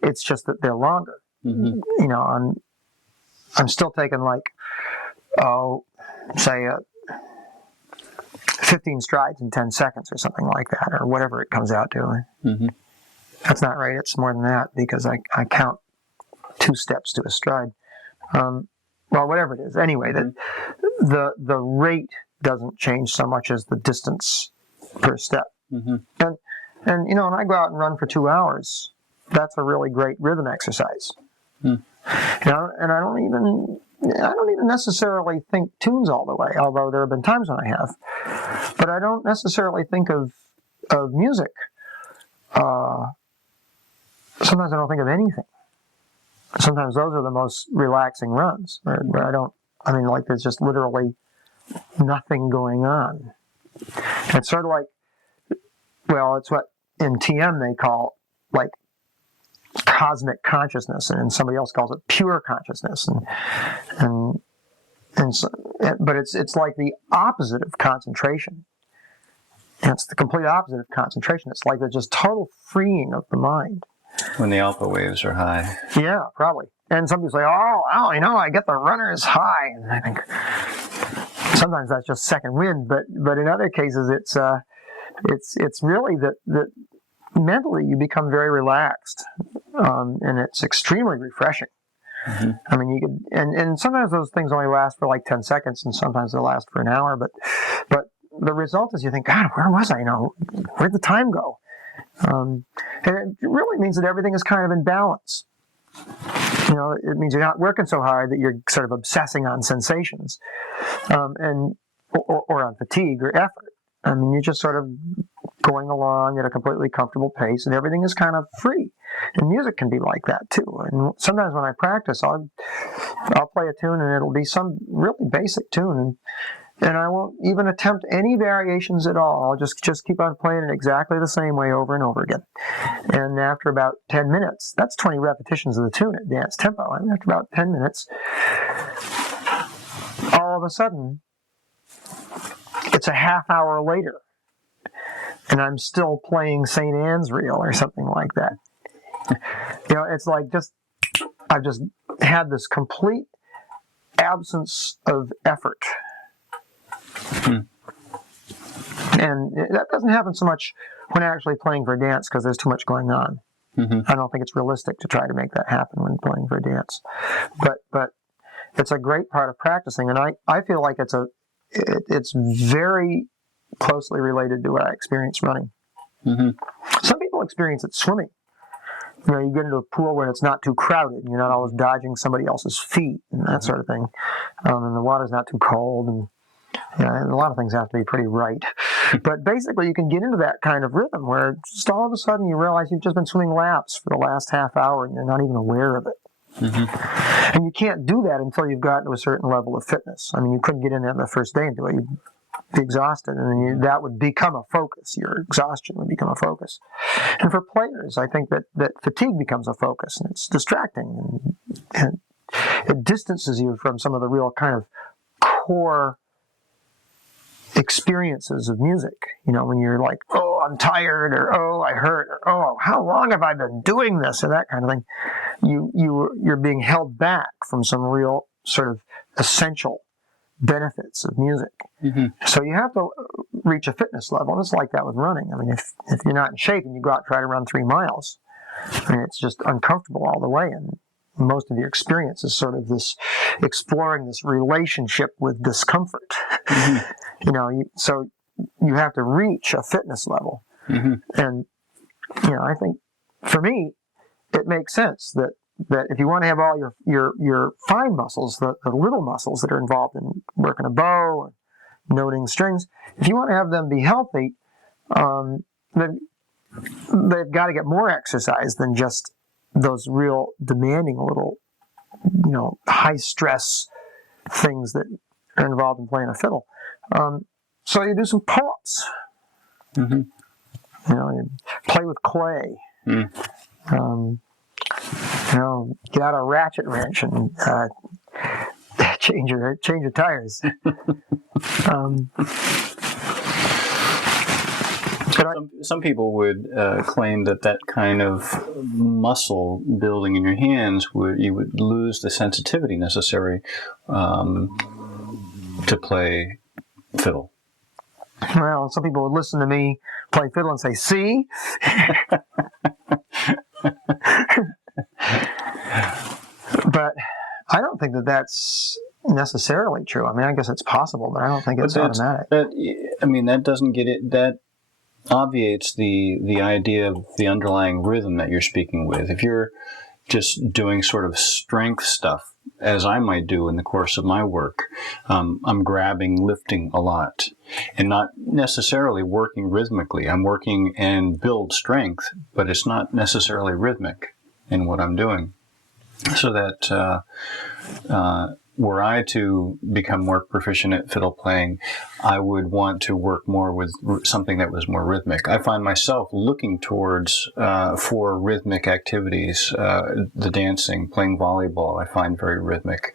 It's just that they're longer. You know, I'm still taking like, say 15 strides in 10 seconds or something like that, or whatever it comes out to. That's not right. It's more than that, because I count 2 steps to a stride. Well, whatever it is. Anyway, the rate doesn't change so much as the distance per step. And you know, when I go out and run for 2 hours, that's a really great rhythm exercise. You know, and I don't even necessarily think tunes all the way, although there have been times when I have. But I don't necessarily think of music. Sometimes I don't think of anything. Sometimes those are the most relaxing runs, where like there's just literally nothing going on. It's sort of like, well, it's what in TM they call like cosmic consciousness, and somebody else calls it pure consciousness, but it's like the opposite of concentration. It's the complete opposite of concentration. It's like the just total freeing of the mind. When the alpha waves are high. Yeah, probably. And some people say, you know, I get the runner's high. And I think sometimes that's just second wind, but in other cases it's really that mentally you become very relaxed, and it's extremely refreshing. I mean, you could, and sometimes those things only last for like 10 seconds, and sometimes they last for an hour, but the result is you think, God, where was I? You know, where'd the time go? And it really means that everything is kind of in balance. You know, it means you're not working so hard that you're sort of obsessing on sensations, or on fatigue or effort. I mean, you're just sort of going along at a completely comfortable pace, and everything is kind of free. And music can be like that too. And sometimes when I practice, I'll play a tune, and it'll be some really basic tune, and I won't even attempt any variations at all. I'll just keep on playing it exactly the same way over and over again. And after about 10 minutes, that's 20 repetitions of the tune at dance tempo. And after about 10 minutes, all of a sudden, it's a half hour later, and I'm still playing St. Anne's Reel or something like that. You know, it's like I've just had this complete absence of effort. And that doesn't happen so much when actually playing for a dance, because there's too much going on. I don't think it's realistic to try to make that happen when playing for a dance. But it's a great part of practicing, and I feel like it's very closely related to what I experience running. Some people experience it swimming. You know, you get into a pool where it's not too crowded, you're not always dodging somebody else's feet and that sort of thing, and the water's not too cold, and a lot of things have to be pretty right. But basically, you can get into that kind of rhythm where just all of a sudden you realize you've just been swimming laps for the last half hour, and you're not even aware of it. And you can't do that until you've gotten to a certain level of fitness. I mean, you couldn't get in there the first day and do it. You'd be exhausted, and then that would become a focus. Your exhaustion would become a focus. And for players, I think that fatigue becomes a focus, and it's distracting, and it distances you from some of the real kind of core experiences of music. You know, when you're like, oh, I'm tired, or oh, I hurt, or oh, how long have I been doing this, or that kind of thing. You're being held back from some real sort of essential benefits of music. So you have to reach a fitness level, and it's like that with running. I mean, if you're not in shape and you go out and try to run 3 miles, I mean, it's just uncomfortable all the way, and most of your experience is sort of this exploring this relationship with discomfort. So you have to reach a fitness level, and I think for me it makes sense that if you want to have all your fine muscles, the little muscles that are involved in working a bow and noting strings, if you want to have them be healthy, then they've got to get more exercise than just those real demanding little, high stress things that are involved in playing a fiddle. So you do some pull-ups. You play with clay. Get out a ratchet wrench and change your tires. Some people would claim that kind of muscle building in your hands you would lose the sensitivity necessary to play fiddle. Well, some people would listen to me play fiddle and say, "See." But I don't think that that's necessarily true. I mean, I guess it's possible, but I don't think it's automatic. That doesn't get it. That obviates the idea of the underlying rhythm that you're speaking with. If you're just doing sort of strength stuff, as I might do in the course of my work, I'm grabbing, lifting a lot, and not necessarily working rhythmically. I'm working and build strength, but it's not necessarily rhythmic in what I'm doing. So that were I to become more proficient at fiddle playing, I would want to work more with something that was more rhythmic. I find myself looking towards for rhythmic activities. The dancing, playing volleyball, I find very rhythmic,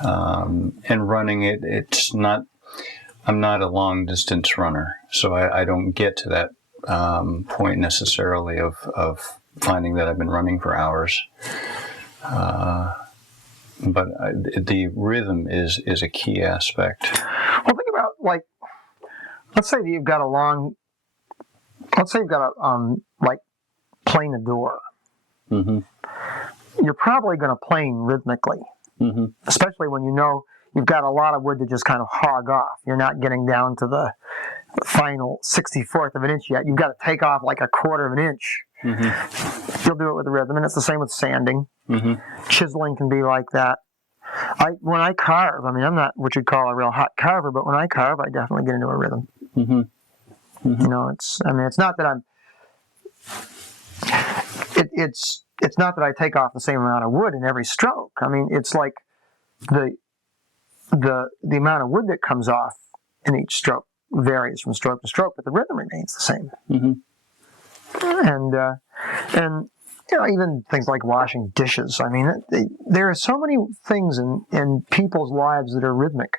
and running it's not. I'm not a long distance runner, so I don't get to that point necessarily of finding that I've been running for hours. But the rhythm is a key aspect. Well, think about, let's say that you've got playing a door. You're probably going to plane rhythmically, especially when you've got a lot of wood to just kind of hog off. You're not getting down to the final 64th of an inch yet. You've got to take off like a quarter of an inch. You'll do it with the rhythm, and it's the same with sanding. Chiseling can be like that. When I carve, I'm not what you'd call a real hot carver, but when I carve, I definitely get into a rhythm. It's not that I'm. It's not that I take off the same amount of wood in every stroke. I mean, it's like the amount of wood that comes off in each stroke varies from stroke to stroke, but the rhythm remains the same. And even things like washing dishes. I mean, there are so many things in people's lives that are rhythmic,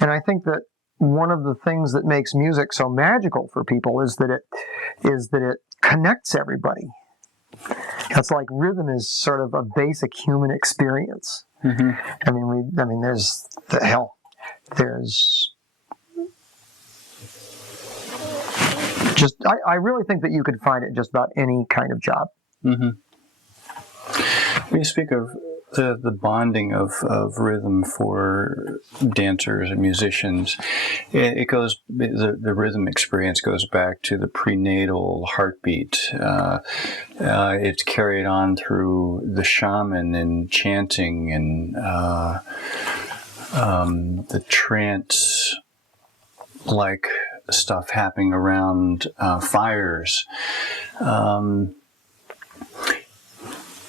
and I think that one of the things that makes music so magical for people is that it connects everybody. It's like rhythm is sort of a basic human experience. I really think that you could find it just about any kind of job. When you speak of the bonding of rhythm for dancers and musicians, the rhythm experience goes back to the prenatal heartbeat. It's carried on through the shaman and chanting and the trance-like stuff happening around fires.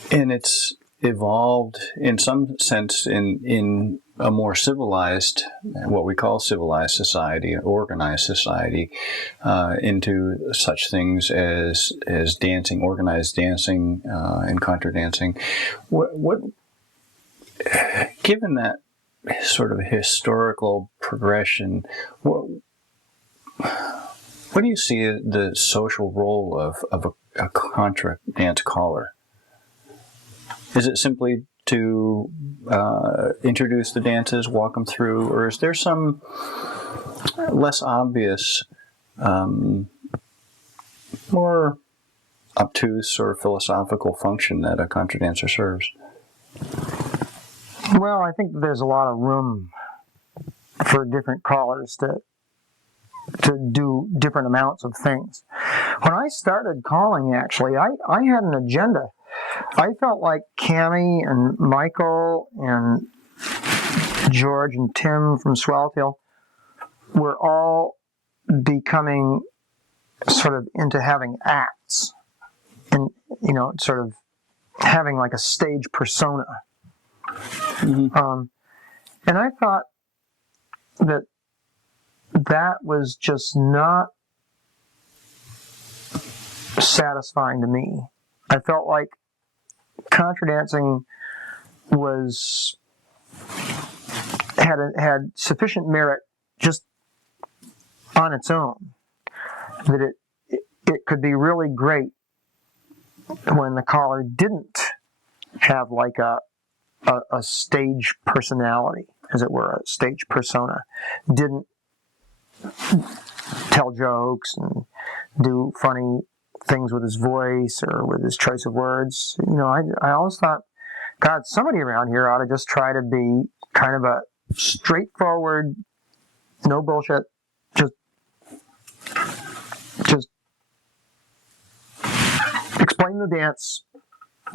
And it's evolved in some sense in a more civilized, what we call civilized society, organized society, into such things as dancing, organized dancing, and contra dancing. What given that sort of historical progression, what do you see the social role of a contra dance caller? Is it simply to introduce the dances, walk them through, or is there some less obvious, more obtuse or philosophical function that a contra dancer serves? Well, I think there's a lot of room for different callers to do different amounts of things. When I started calling, actually, I had an agenda. I felt like Cammie and Michael and George and Tim from Swelltail were all becoming sort of into having acts and, sort of having like a stage persona. And I thought that was just not satisfying to me. I felt like contra dancing had sufficient merit just on its own, that it could be really great when the caller didn't have like a stage personality, as it were, a stage persona, didn't tell jokes and do funny things with his voice or with his choice of words. I always thought, God, somebody around here ought to just try to be kind of a straightforward, no bullshit, just explain the dance,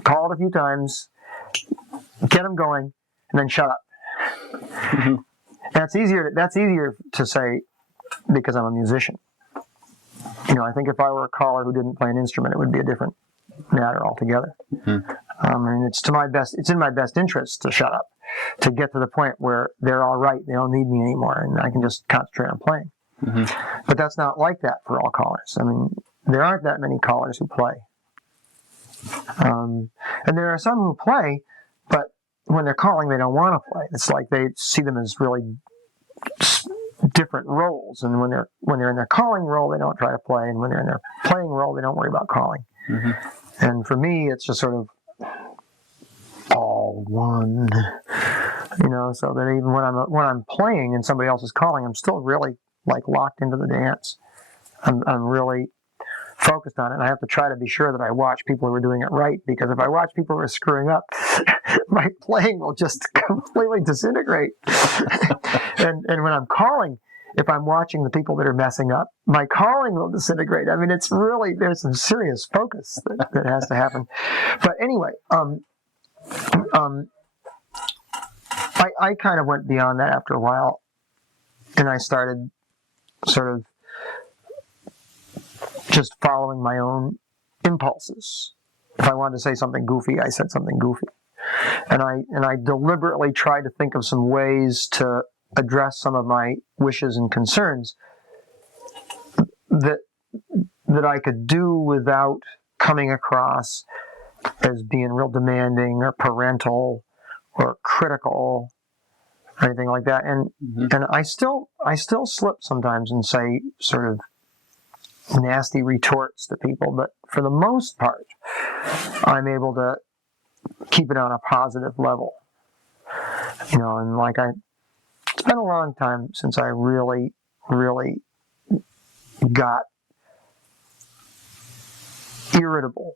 call it a few times, get them going, and then shut up. Mm-hmm. That's easier to say because I'm a musician. I think if I were a caller who didn't play an instrument, it would be a different matter altogether. Mm-hmm. And it's in my best interest to shut up, to get to the point where they're all right, they don't need me anymore, and I can just concentrate on playing. Mm-hmm. But that's not like that for all callers. I mean, there aren't that many callers who play. And there are some who play, but when they're calling, they don't want to play. It's like they see them as really different roles, and when they're in their calling role, they don't try to play, and when they're in their playing role, they don't worry about calling. Mm-hmm. And for me, it's just sort of all one, so that even when I'm playing and somebody else is calling, I'm still really like locked into the dance. I'm really focused on it, and I have to try to be sure that I watch people who are doing it right, because if I watch people who are screwing up, my playing will just completely disintegrate. and when I'm calling, if I'm watching the people that are messing up, my calling will disintegrate. I mean, it's really, there's some serious focus that has to happen. But anyway, I kind of went beyond that after a while, and I started sort of just following my own impulses. If I wanted to say something goofy, I said something goofy. And I deliberately tried to think of some ways to address some of my wishes and concerns that I could do without coming across as being real demanding or parental or critical or anything like that. And and I still slip sometimes and say sort of nasty retorts to people, but for the most part, I'm able to keep it on a positive level. And like it's been a long time since I really, really got irritable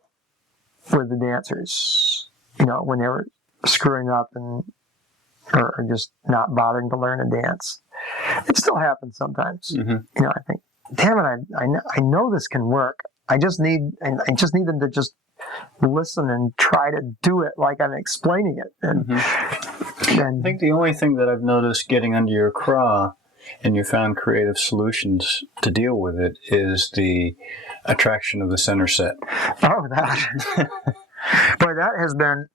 with the dancers, when they were screwing up or just not bothering to learn a dance. It still happens sometimes. Mm-hmm. I think, damn it, I know this can work. I just need them to just listen and try to do it like I'm explaining it. And I think the only thing that I've noticed getting under your craw, and you found creative solutions to deal with it, is the attraction of the center set. Oh, that. Boy, that has been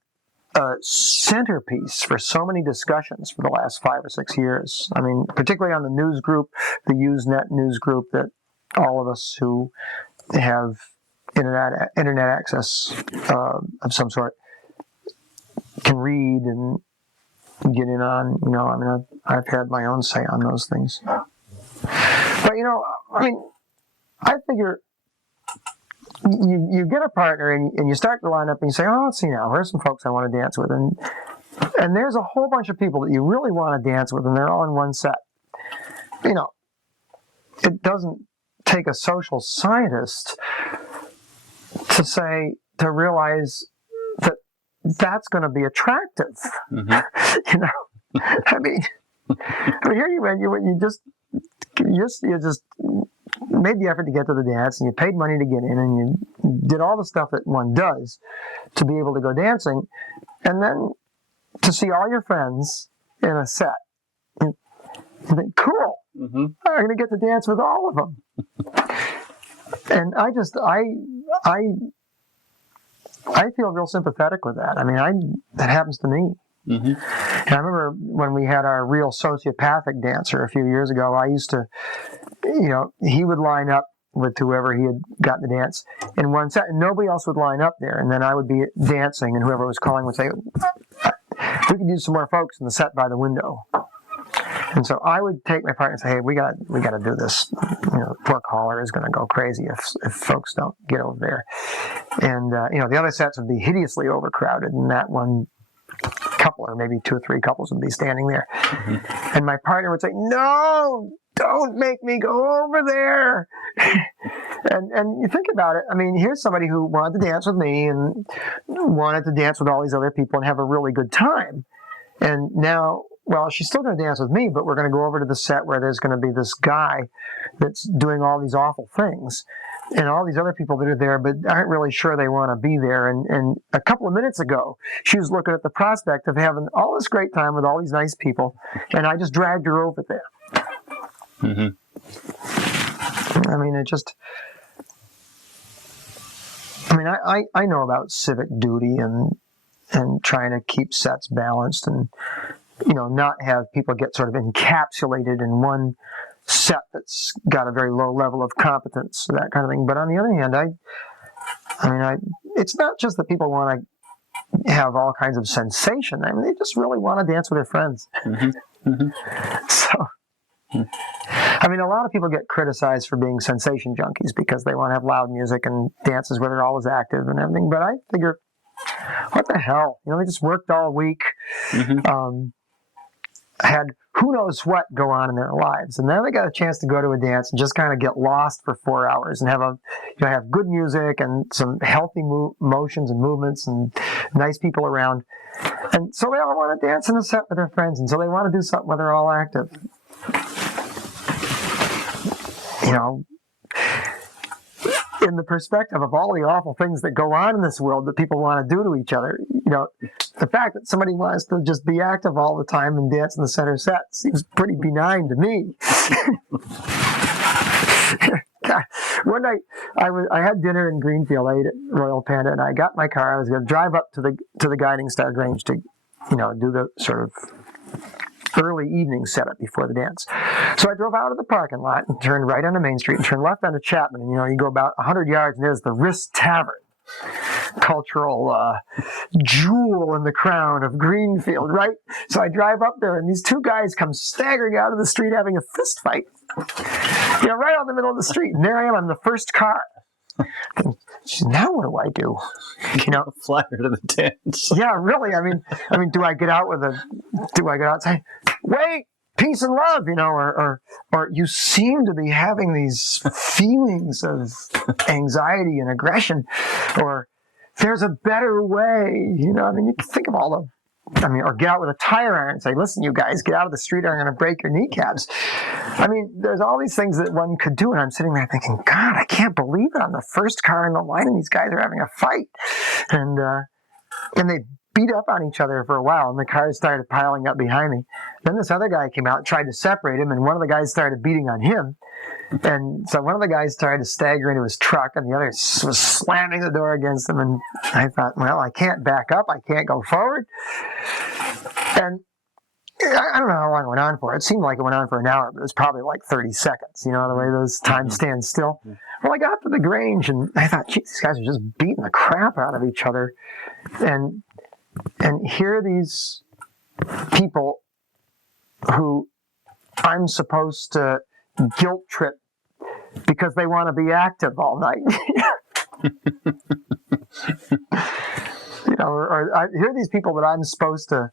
a centerpiece for so many discussions for the last 5 or 6 years. I mean, particularly on the news group, the Usenet news group that all of us who have internet access of some sort can read and get in on. I mean, I've had my own say on those things. But I figure you get a partner and you start to line up and you say, oh, let's see now, here's some folks I want to dance with, and there's a whole bunch of people that you really want to dance with, and they're all in one set. It doesn't take a social scientist to realize that that's going to be attractive. You know, I mean, here you just made the effort to get to the dance, and you paid money to get in, and you did all the stuff that one does to be able to go dancing, and then to see all your friends in a set. You think, cool, I'm going to get to dance with all of them. And I feel real sympathetic with that. I mean, that happens to me. And I remember when we had our real sociopathic dancer a few years ago, I used to, he would line up with whoever he had gotten to dance in one set, and nobody else would line up there. And then I would be dancing, and whoever was calling would say, we could use some more folks in the set by the window. And so I would take my partner and say, hey, we got to do this. Poor caller is going to go crazy if folks don't get over there. And, the other sets would be hideously overcrowded, and that one couple, or maybe 2 or 3 couples, would be standing there. And my partner would say, no, don't make me go over there. And you think about it, I mean, here's somebody who wanted to dance with me and wanted to dance with all these other people and have a really good time. And now, well, she's still going to dance with me, but we're going to go over to the set where there's going to be this guy that's doing all these awful things, and all these other people that are there but aren't really sure they want to be there. And a couple of minutes ago, she was looking at the prospect of having all this great time with all these nice people, and I just dragged her over there. I mean, I know about civic duty and trying to keep sets balanced and, not have people get sort of encapsulated in one set that's got a very low level of competence, that kind of thing. But on the other hand, it's not just that people want to have all kinds of sensation. I mean, they just really want to dance with their friends. So, I mean, a lot of people get criticized for being sensation junkies because they want to have loud music and dances where they're always active and everything. But I figure, what the hell? They just worked all week. Had who knows what go on in their lives, and then they got a chance to go to a dance and just kind of get lost for 4 hours and have have good music and some healthy motions and movements and nice people around, and so they all want to dance in a set with their friends, and so they want to do something where they're all active. In the perspective of all the awful things that go on in this world that people want to do to each other, the fact that somebody wants to just be active all the time and dance in the center set seems pretty benign to me. God, one night I had dinner in Greenfield. I ate at Royal Panda, and I got my car. I was going to drive up to the Guiding Star Grange to, do the sort of early evening setup before the dance. So I drove out of the parking lot and turned right onto Main Street and turned left onto Chapman. And, you go about 100 yards and there's the Wrist Tavern, cultural jewel in the crown of Greenfield, right? So I drive up there and these 2 guys come staggering out of the street having a fist fight. Right out in the middle of the street. And there I am on the first car. Now what do I do? Fly her to the dance. Yeah, really. I mean, do I get out and say, wait, peace and love, or you seem to be having these feelings of anxiety and aggression, or there's a better way, you can think of all or get out with a tire iron and say, listen, you guys, get out of the street or I'm going to break your kneecaps. There's all these things that one could do, and I'm sitting there thinking, God, I can't believe it. I'm the first car in the line, and these guys are having a fight. And they beat up on each other for a while, and the cars started piling up behind me. Then this other guy came out and tried to separate him, and one of the guys started beating on him. And so one of the guys tried to stagger into his truck, and the other was slamming the door against him. And I thought, well, I can't back up. I can't go forward. And I don't know how long it went on for. It seemed like it went on for an hour, but it was probably like 30 seconds, the way those times stand still. Well, I got to the Grange, and I thought, geez, these guys are just beating the crap out of each other. And here are these people who I'm supposed to guilt trip because they want to be active all night. Here are these people that I'm supposed to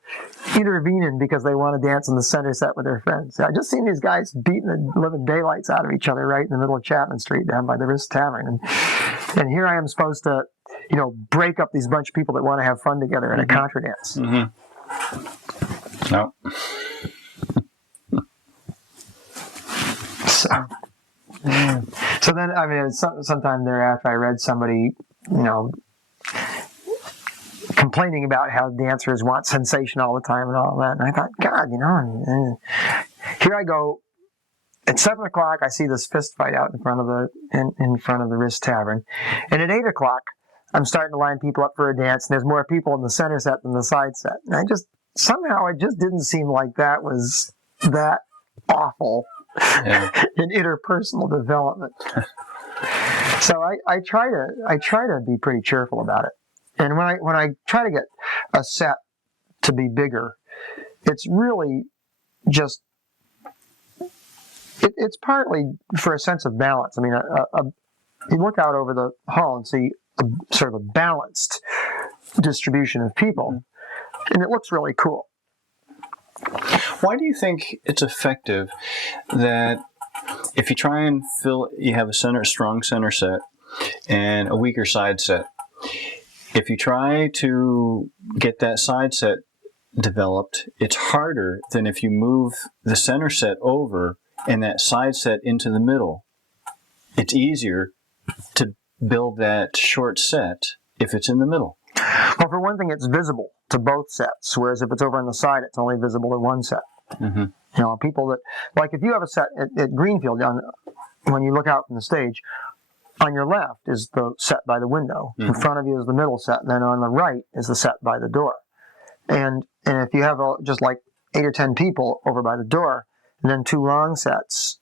intervene in because they want to dance in the center set with their friends. I just seen these guys beating the living daylights out of each other right in the middle of Chapman Street down by the Wrist Tavern. And And here I am supposed to, break up these bunch of people that want to have fun together in a contra dance. Mm-hmm. No. So then, I mean, sometime thereafter, I read somebody, complaining about how dancers want sensation all the time and all that. And I thought, God, here I go. At 7 o'clock, I see this fist fight out in front of the Wrist Tavern, and at 8 o'clock, I'm starting to line people up for a dance. And there's more people in the center set than the side set. And somehow it just didn't seem like that was that awful in interpersonal development. So I try to be pretty cheerful about it. And when I try to get a set to be bigger, it's really just it's partly for a sense of balance. I mean, you look out over the hall and see sort of a balanced distribution of people, and it looks really cool. Why do you think it's effective that if you try and you have a strong center set and a weaker side set, if you try to get that side set developed, it's harder than if you move the center set over and that side set into the middle. It's easier to build that short set if it's in the middle. Well, for one thing, it's visible to both sets, whereas if it's over on the side, it's only visible to one set. Mm-hmm. People that, like if you have a set at Greenfield, when you look out from the stage, on your left is the set by the window. Mm-hmm. In front of you is the middle set, and then on the right is the set by the door. And if you have just like 8 or 10 people over by the door, and then 2 long sets,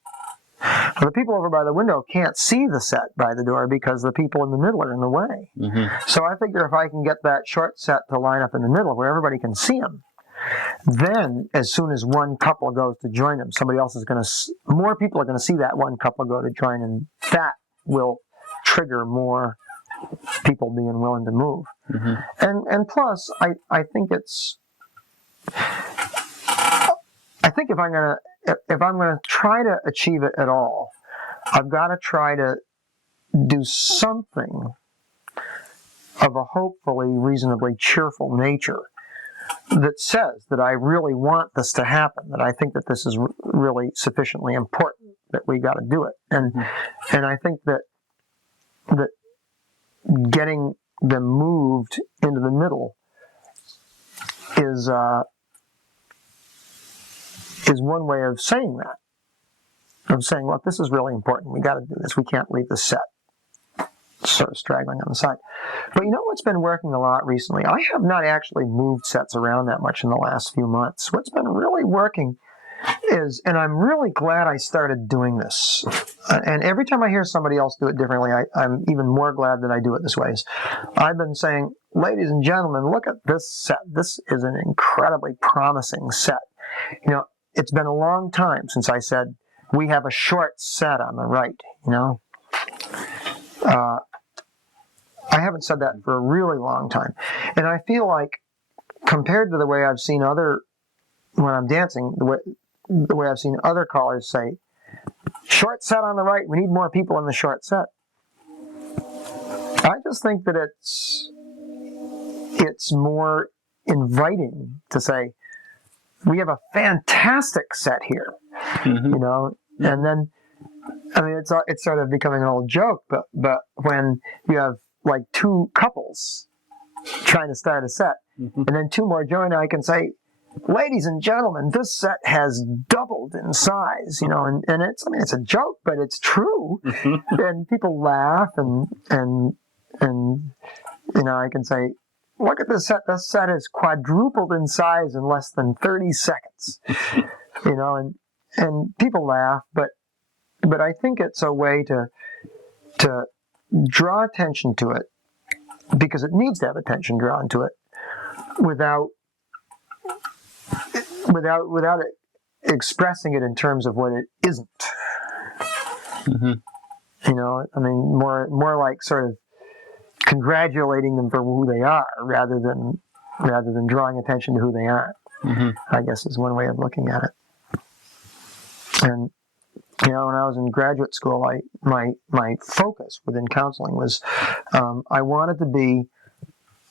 the people over by the window can't see the set by the door because the people in the middle are in the way. Mm-hmm. So I figure if I can get that short set to line up in the middle where everybody can see them, then as soon as one couple goes to join them, more people are going to see that one couple go to join, and that will trigger more people being willing to move. Mm-hmm. And plus, I think if I'm gonna try to achieve it at all, I've got to try to do something of a hopefully reasonably cheerful nature that says that I really want this to happen, that I think that this is really sufficiently important that we got to do it. And I think that getting them moved into the middle is one way of saying that. Of saying, look, this is really important. We got to do this. We can't leave the set sort of straggling on the side. But you know what's been working a lot recently? I have not actually moved sets around that much in the last few months. What's been really working is, and I'm really glad I started doing this, and every time I hear somebody else do it differently, I'm even more glad that I do it this way. I've been saying, ladies and gentlemen, look at this set. This is an incredibly promising set. It's been a long time since I said, we have a short set on the right, I haven't said that for a really long time. And I feel like, compared to the way I've seen when I'm dancing, the way I've seen other callers say, short set on the right, we need more people in the short set. I just think that it's more inviting to say, we have a fantastic set here, and then, I mean, it's sort of becoming an old joke, but when you have like 2 couples trying to start a set, and then 2 more join, I can say, ladies and gentlemen, this set has doubled in size, and it's a joke, but it's true, and people laugh, and I can say, look at this set. This set is quadrupled in size in less than 30 seconds. And people laugh, but I think it's a way to draw attention to it, because it needs to have attention drawn to it, without it expressing it in terms of what it isn't. Mm-hmm. I mean, more like sort of congratulating them for who they are, rather than drawing attention to who they aren't. Mm-hmm. I guess is one way of looking at it. And When I was in graduate school, my focus within counseling was I wanted to be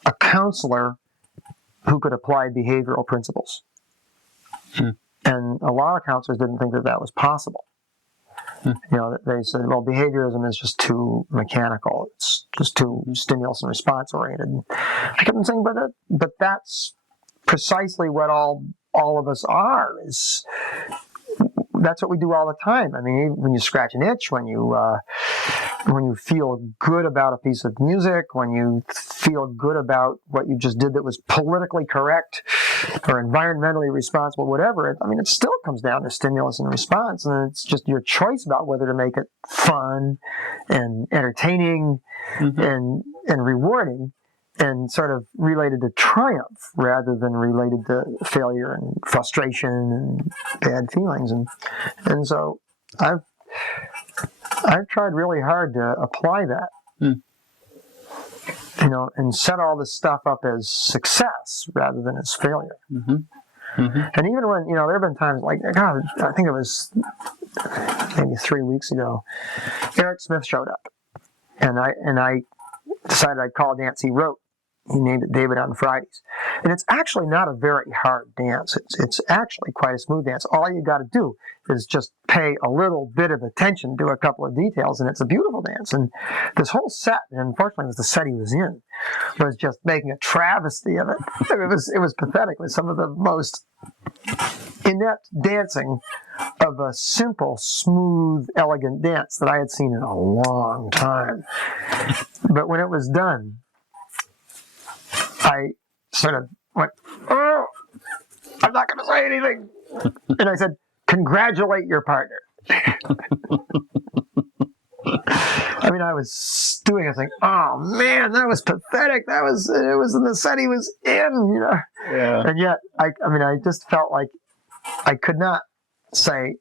a counselor who could apply behavioral principles. And a lot of counselors didn't think that was possible. They said, well, behaviorism is just too mechanical. It's just too stimulus and response oriented. I kept on saying, but that's precisely what all of us are. That's what we do all the time. I mean, when you scratch an itch, when you feel good about a piece of music, when you feel good about what you just did that was politically correct or environmentally responsible, whatever, it still comes down to stimulus and response, and it's just your choice about whether to make it fun and entertaining and rewarding and sort of related to triumph rather than related to failure and frustration and bad feelings. And so I've tried really hard to apply that, and set all this stuff up as success rather than as failure. And even when, there have been times like, God, I think it was maybe 3 weeks ago, Eric Smith showed up, and I decided I'd call a dance he wrote. He named it David on Fridays. And it's actually not a very hard dance. It's actually quite a smooth dance. All you got to do is just pay a little bit of attention to a couple of details, and it's a beautiful dance. And this whole set, and unfortunately it was the set he was in, was just making a travesty of it. It was pathetic. It was some of the most inept dancing of a simple, smooth, elegant dance that I had seen in a long time. But when it was done, I sort of went, oh, I'm not going to say anything. And I said, congratulate your partner. I was doing a thing, oh man, that was pathetic. It was in the set he was in, Yeah. And yet, I just felt like I could not say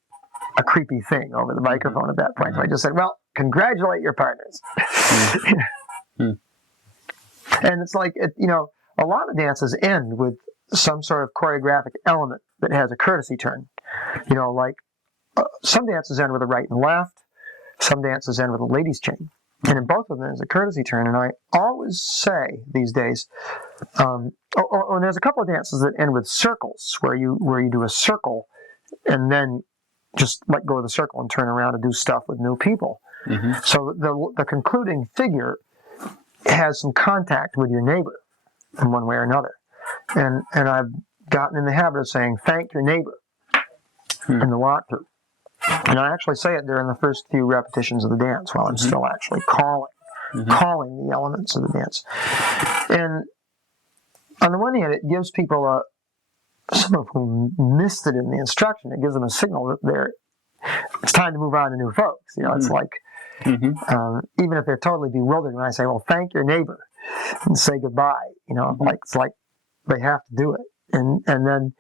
a creepy thing over the microphone at that point. So I just said, well, congratulate your partners. And it's like, a lot of dances end with some sort of choreographic element that has a courtesy turn. Some dances end with a right and left. Some dances end with a ladies' chain. And in both of them, there's a courtesy turn. And I always say these days, and there's a couple of dances that end with circles, where you do a circle and then just let go of the circle and turn around and do stuff with new people. So the concluding figure has some contact with your neighbor in one way or another. And I've gotten in the habit of saying, thank your neighbor in the walkthrough. And I actually say it during the first few repetitions of the dance while I'm still actually calling the elements of the dance. And on the one hand, it gives people some of whom missed it in the instruction, it gives them a signal that it's time to move on to new folks. It's like, even if they're totally bewildered, when I say, well, thank your neighbor and say goodbye, it's like they have to do it. And then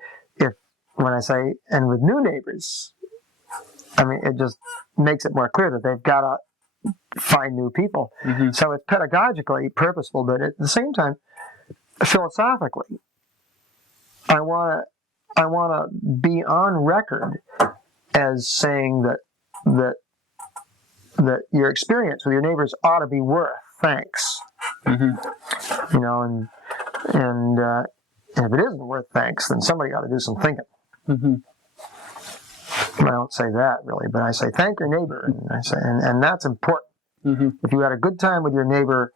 when I say, and with new neighbors, it just makes it more clear that they've got to find new people. So it's pedagogically purposeful, but at the same time, philosophically, I want to be on record as saying that your experience with your neighbors ought to be worth thanks. And if it isn't worth thanks, then somebody ought to do some thinking. I don't say that really, but I say thank your neighbor, and I say, and that's important. If you had a good time with your neighbor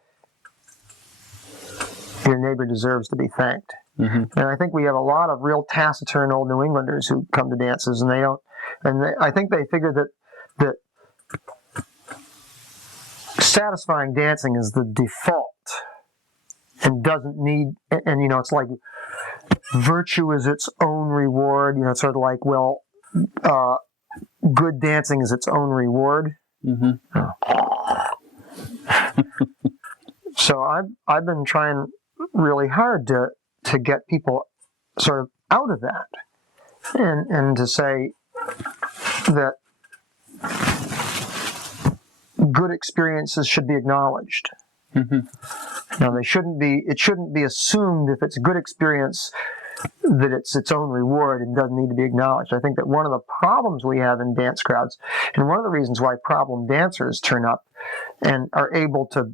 deserves to be thanked. And I think we have a lot of real taciturn old New Englanders who come to dances, and I think they figure that satisfying dancing is the default and doesn't need, and it's like virtue is its own reward. It's sort of like, well, good dancing is its own reward. So I've been trying really hard to get people sort of out of that, and to say that good experiences should be acknowledged. Now it shouldn't be assumed if it's a good experience that it's its own reward and doesn't need to be acknowledged. I think that one of the problems we have in dance crowds, and one of the reasons why problem dancers turn up and are able to,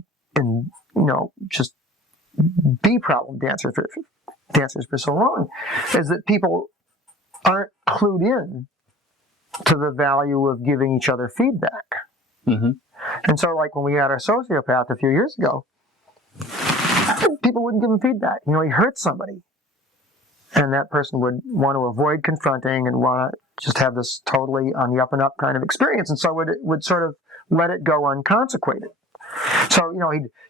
just be problem dancers for so long, is that people aren't clued in to the value of giving each other feedback. Mm-hmm. And so, like when we had our sociopath a few years ago, people wouldn't give him feedback. He hurt somebody. And that person would want to avoid confronting and want to just have this totally on the up and up kind of experience. And so would sort of let it go unconsecrated. So,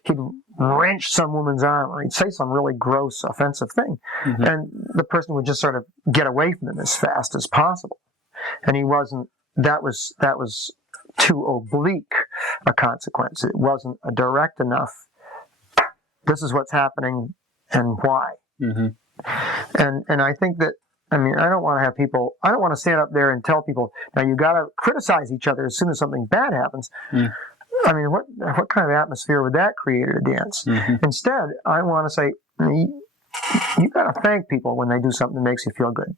he'd wrench some woman's arm, or he'd say some really gross, offensive thing. Mm-hmm. And the person would just sort of get away from him as fast as possible. And that was too oblique a consequence. It wasn't a direct enough, this is what's happening and why. Mm-hmm. And I think that, I don't want to stand up there and tell people, now you got to criticize each other as soon as something bad happens. Mm. What kind of atmosphere would that create at a dance? Mm-hmm. Instead, I want to say, you got to thank people when they do something that makes you feel good.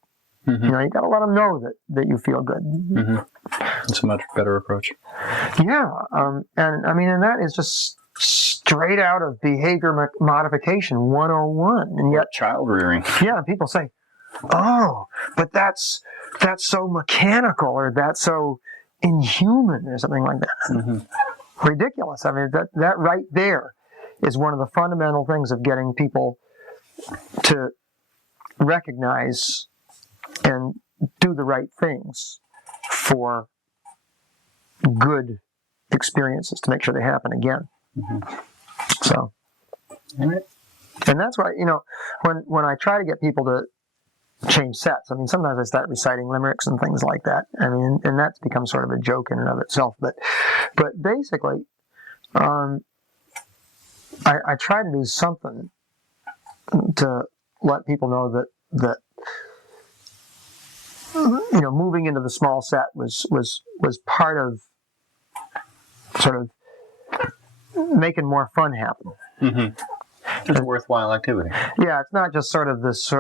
Mm-hmm. You got to let them know that you feel good. Mm-hmm. That's a much better approach. Yeah. And that is just straight out of behavior modification 101. And yet, child rearing. Yeah. People say, oh, but that's so mechanical, or that's so inhuman, or something like that. Mm-hmm. Ridiculous. That right there is one of the fundamental things of getting people to recognize and do the right things for good experiences to make sure they happen again. Mm-hmm. So, and that's why, when I try to get people to change sets, sometimes I start reciting limericks and things like that. And that's become sort of a joke in and of itself. But basically, I try to do something to let people know that moving into the small set was part of sort of making more fun happen. Mm-hmm. It's a worthwhile activity. Yeah, it's not just sort of this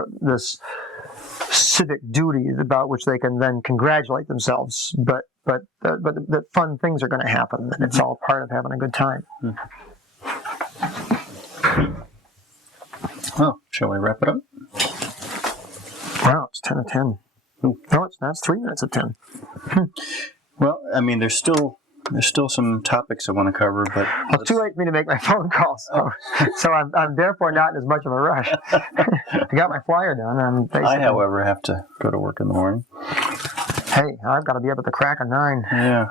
civic duty about which they can then congratulate themselves, but that fun things are going to happen, and it's all part of having a good time. Well, shall we wrap it up? Wow, it's 10 of 10. No, it's not. It's 3 minutes of 10. Well, there's still some topics I want to cover, but it's too late for me to make my phone call, so I'm therefore not in as much of a rush. I got my flyer done. I, however, have to go to work in the morning. Hey, I've got to be up at the crack of 9. Yeah.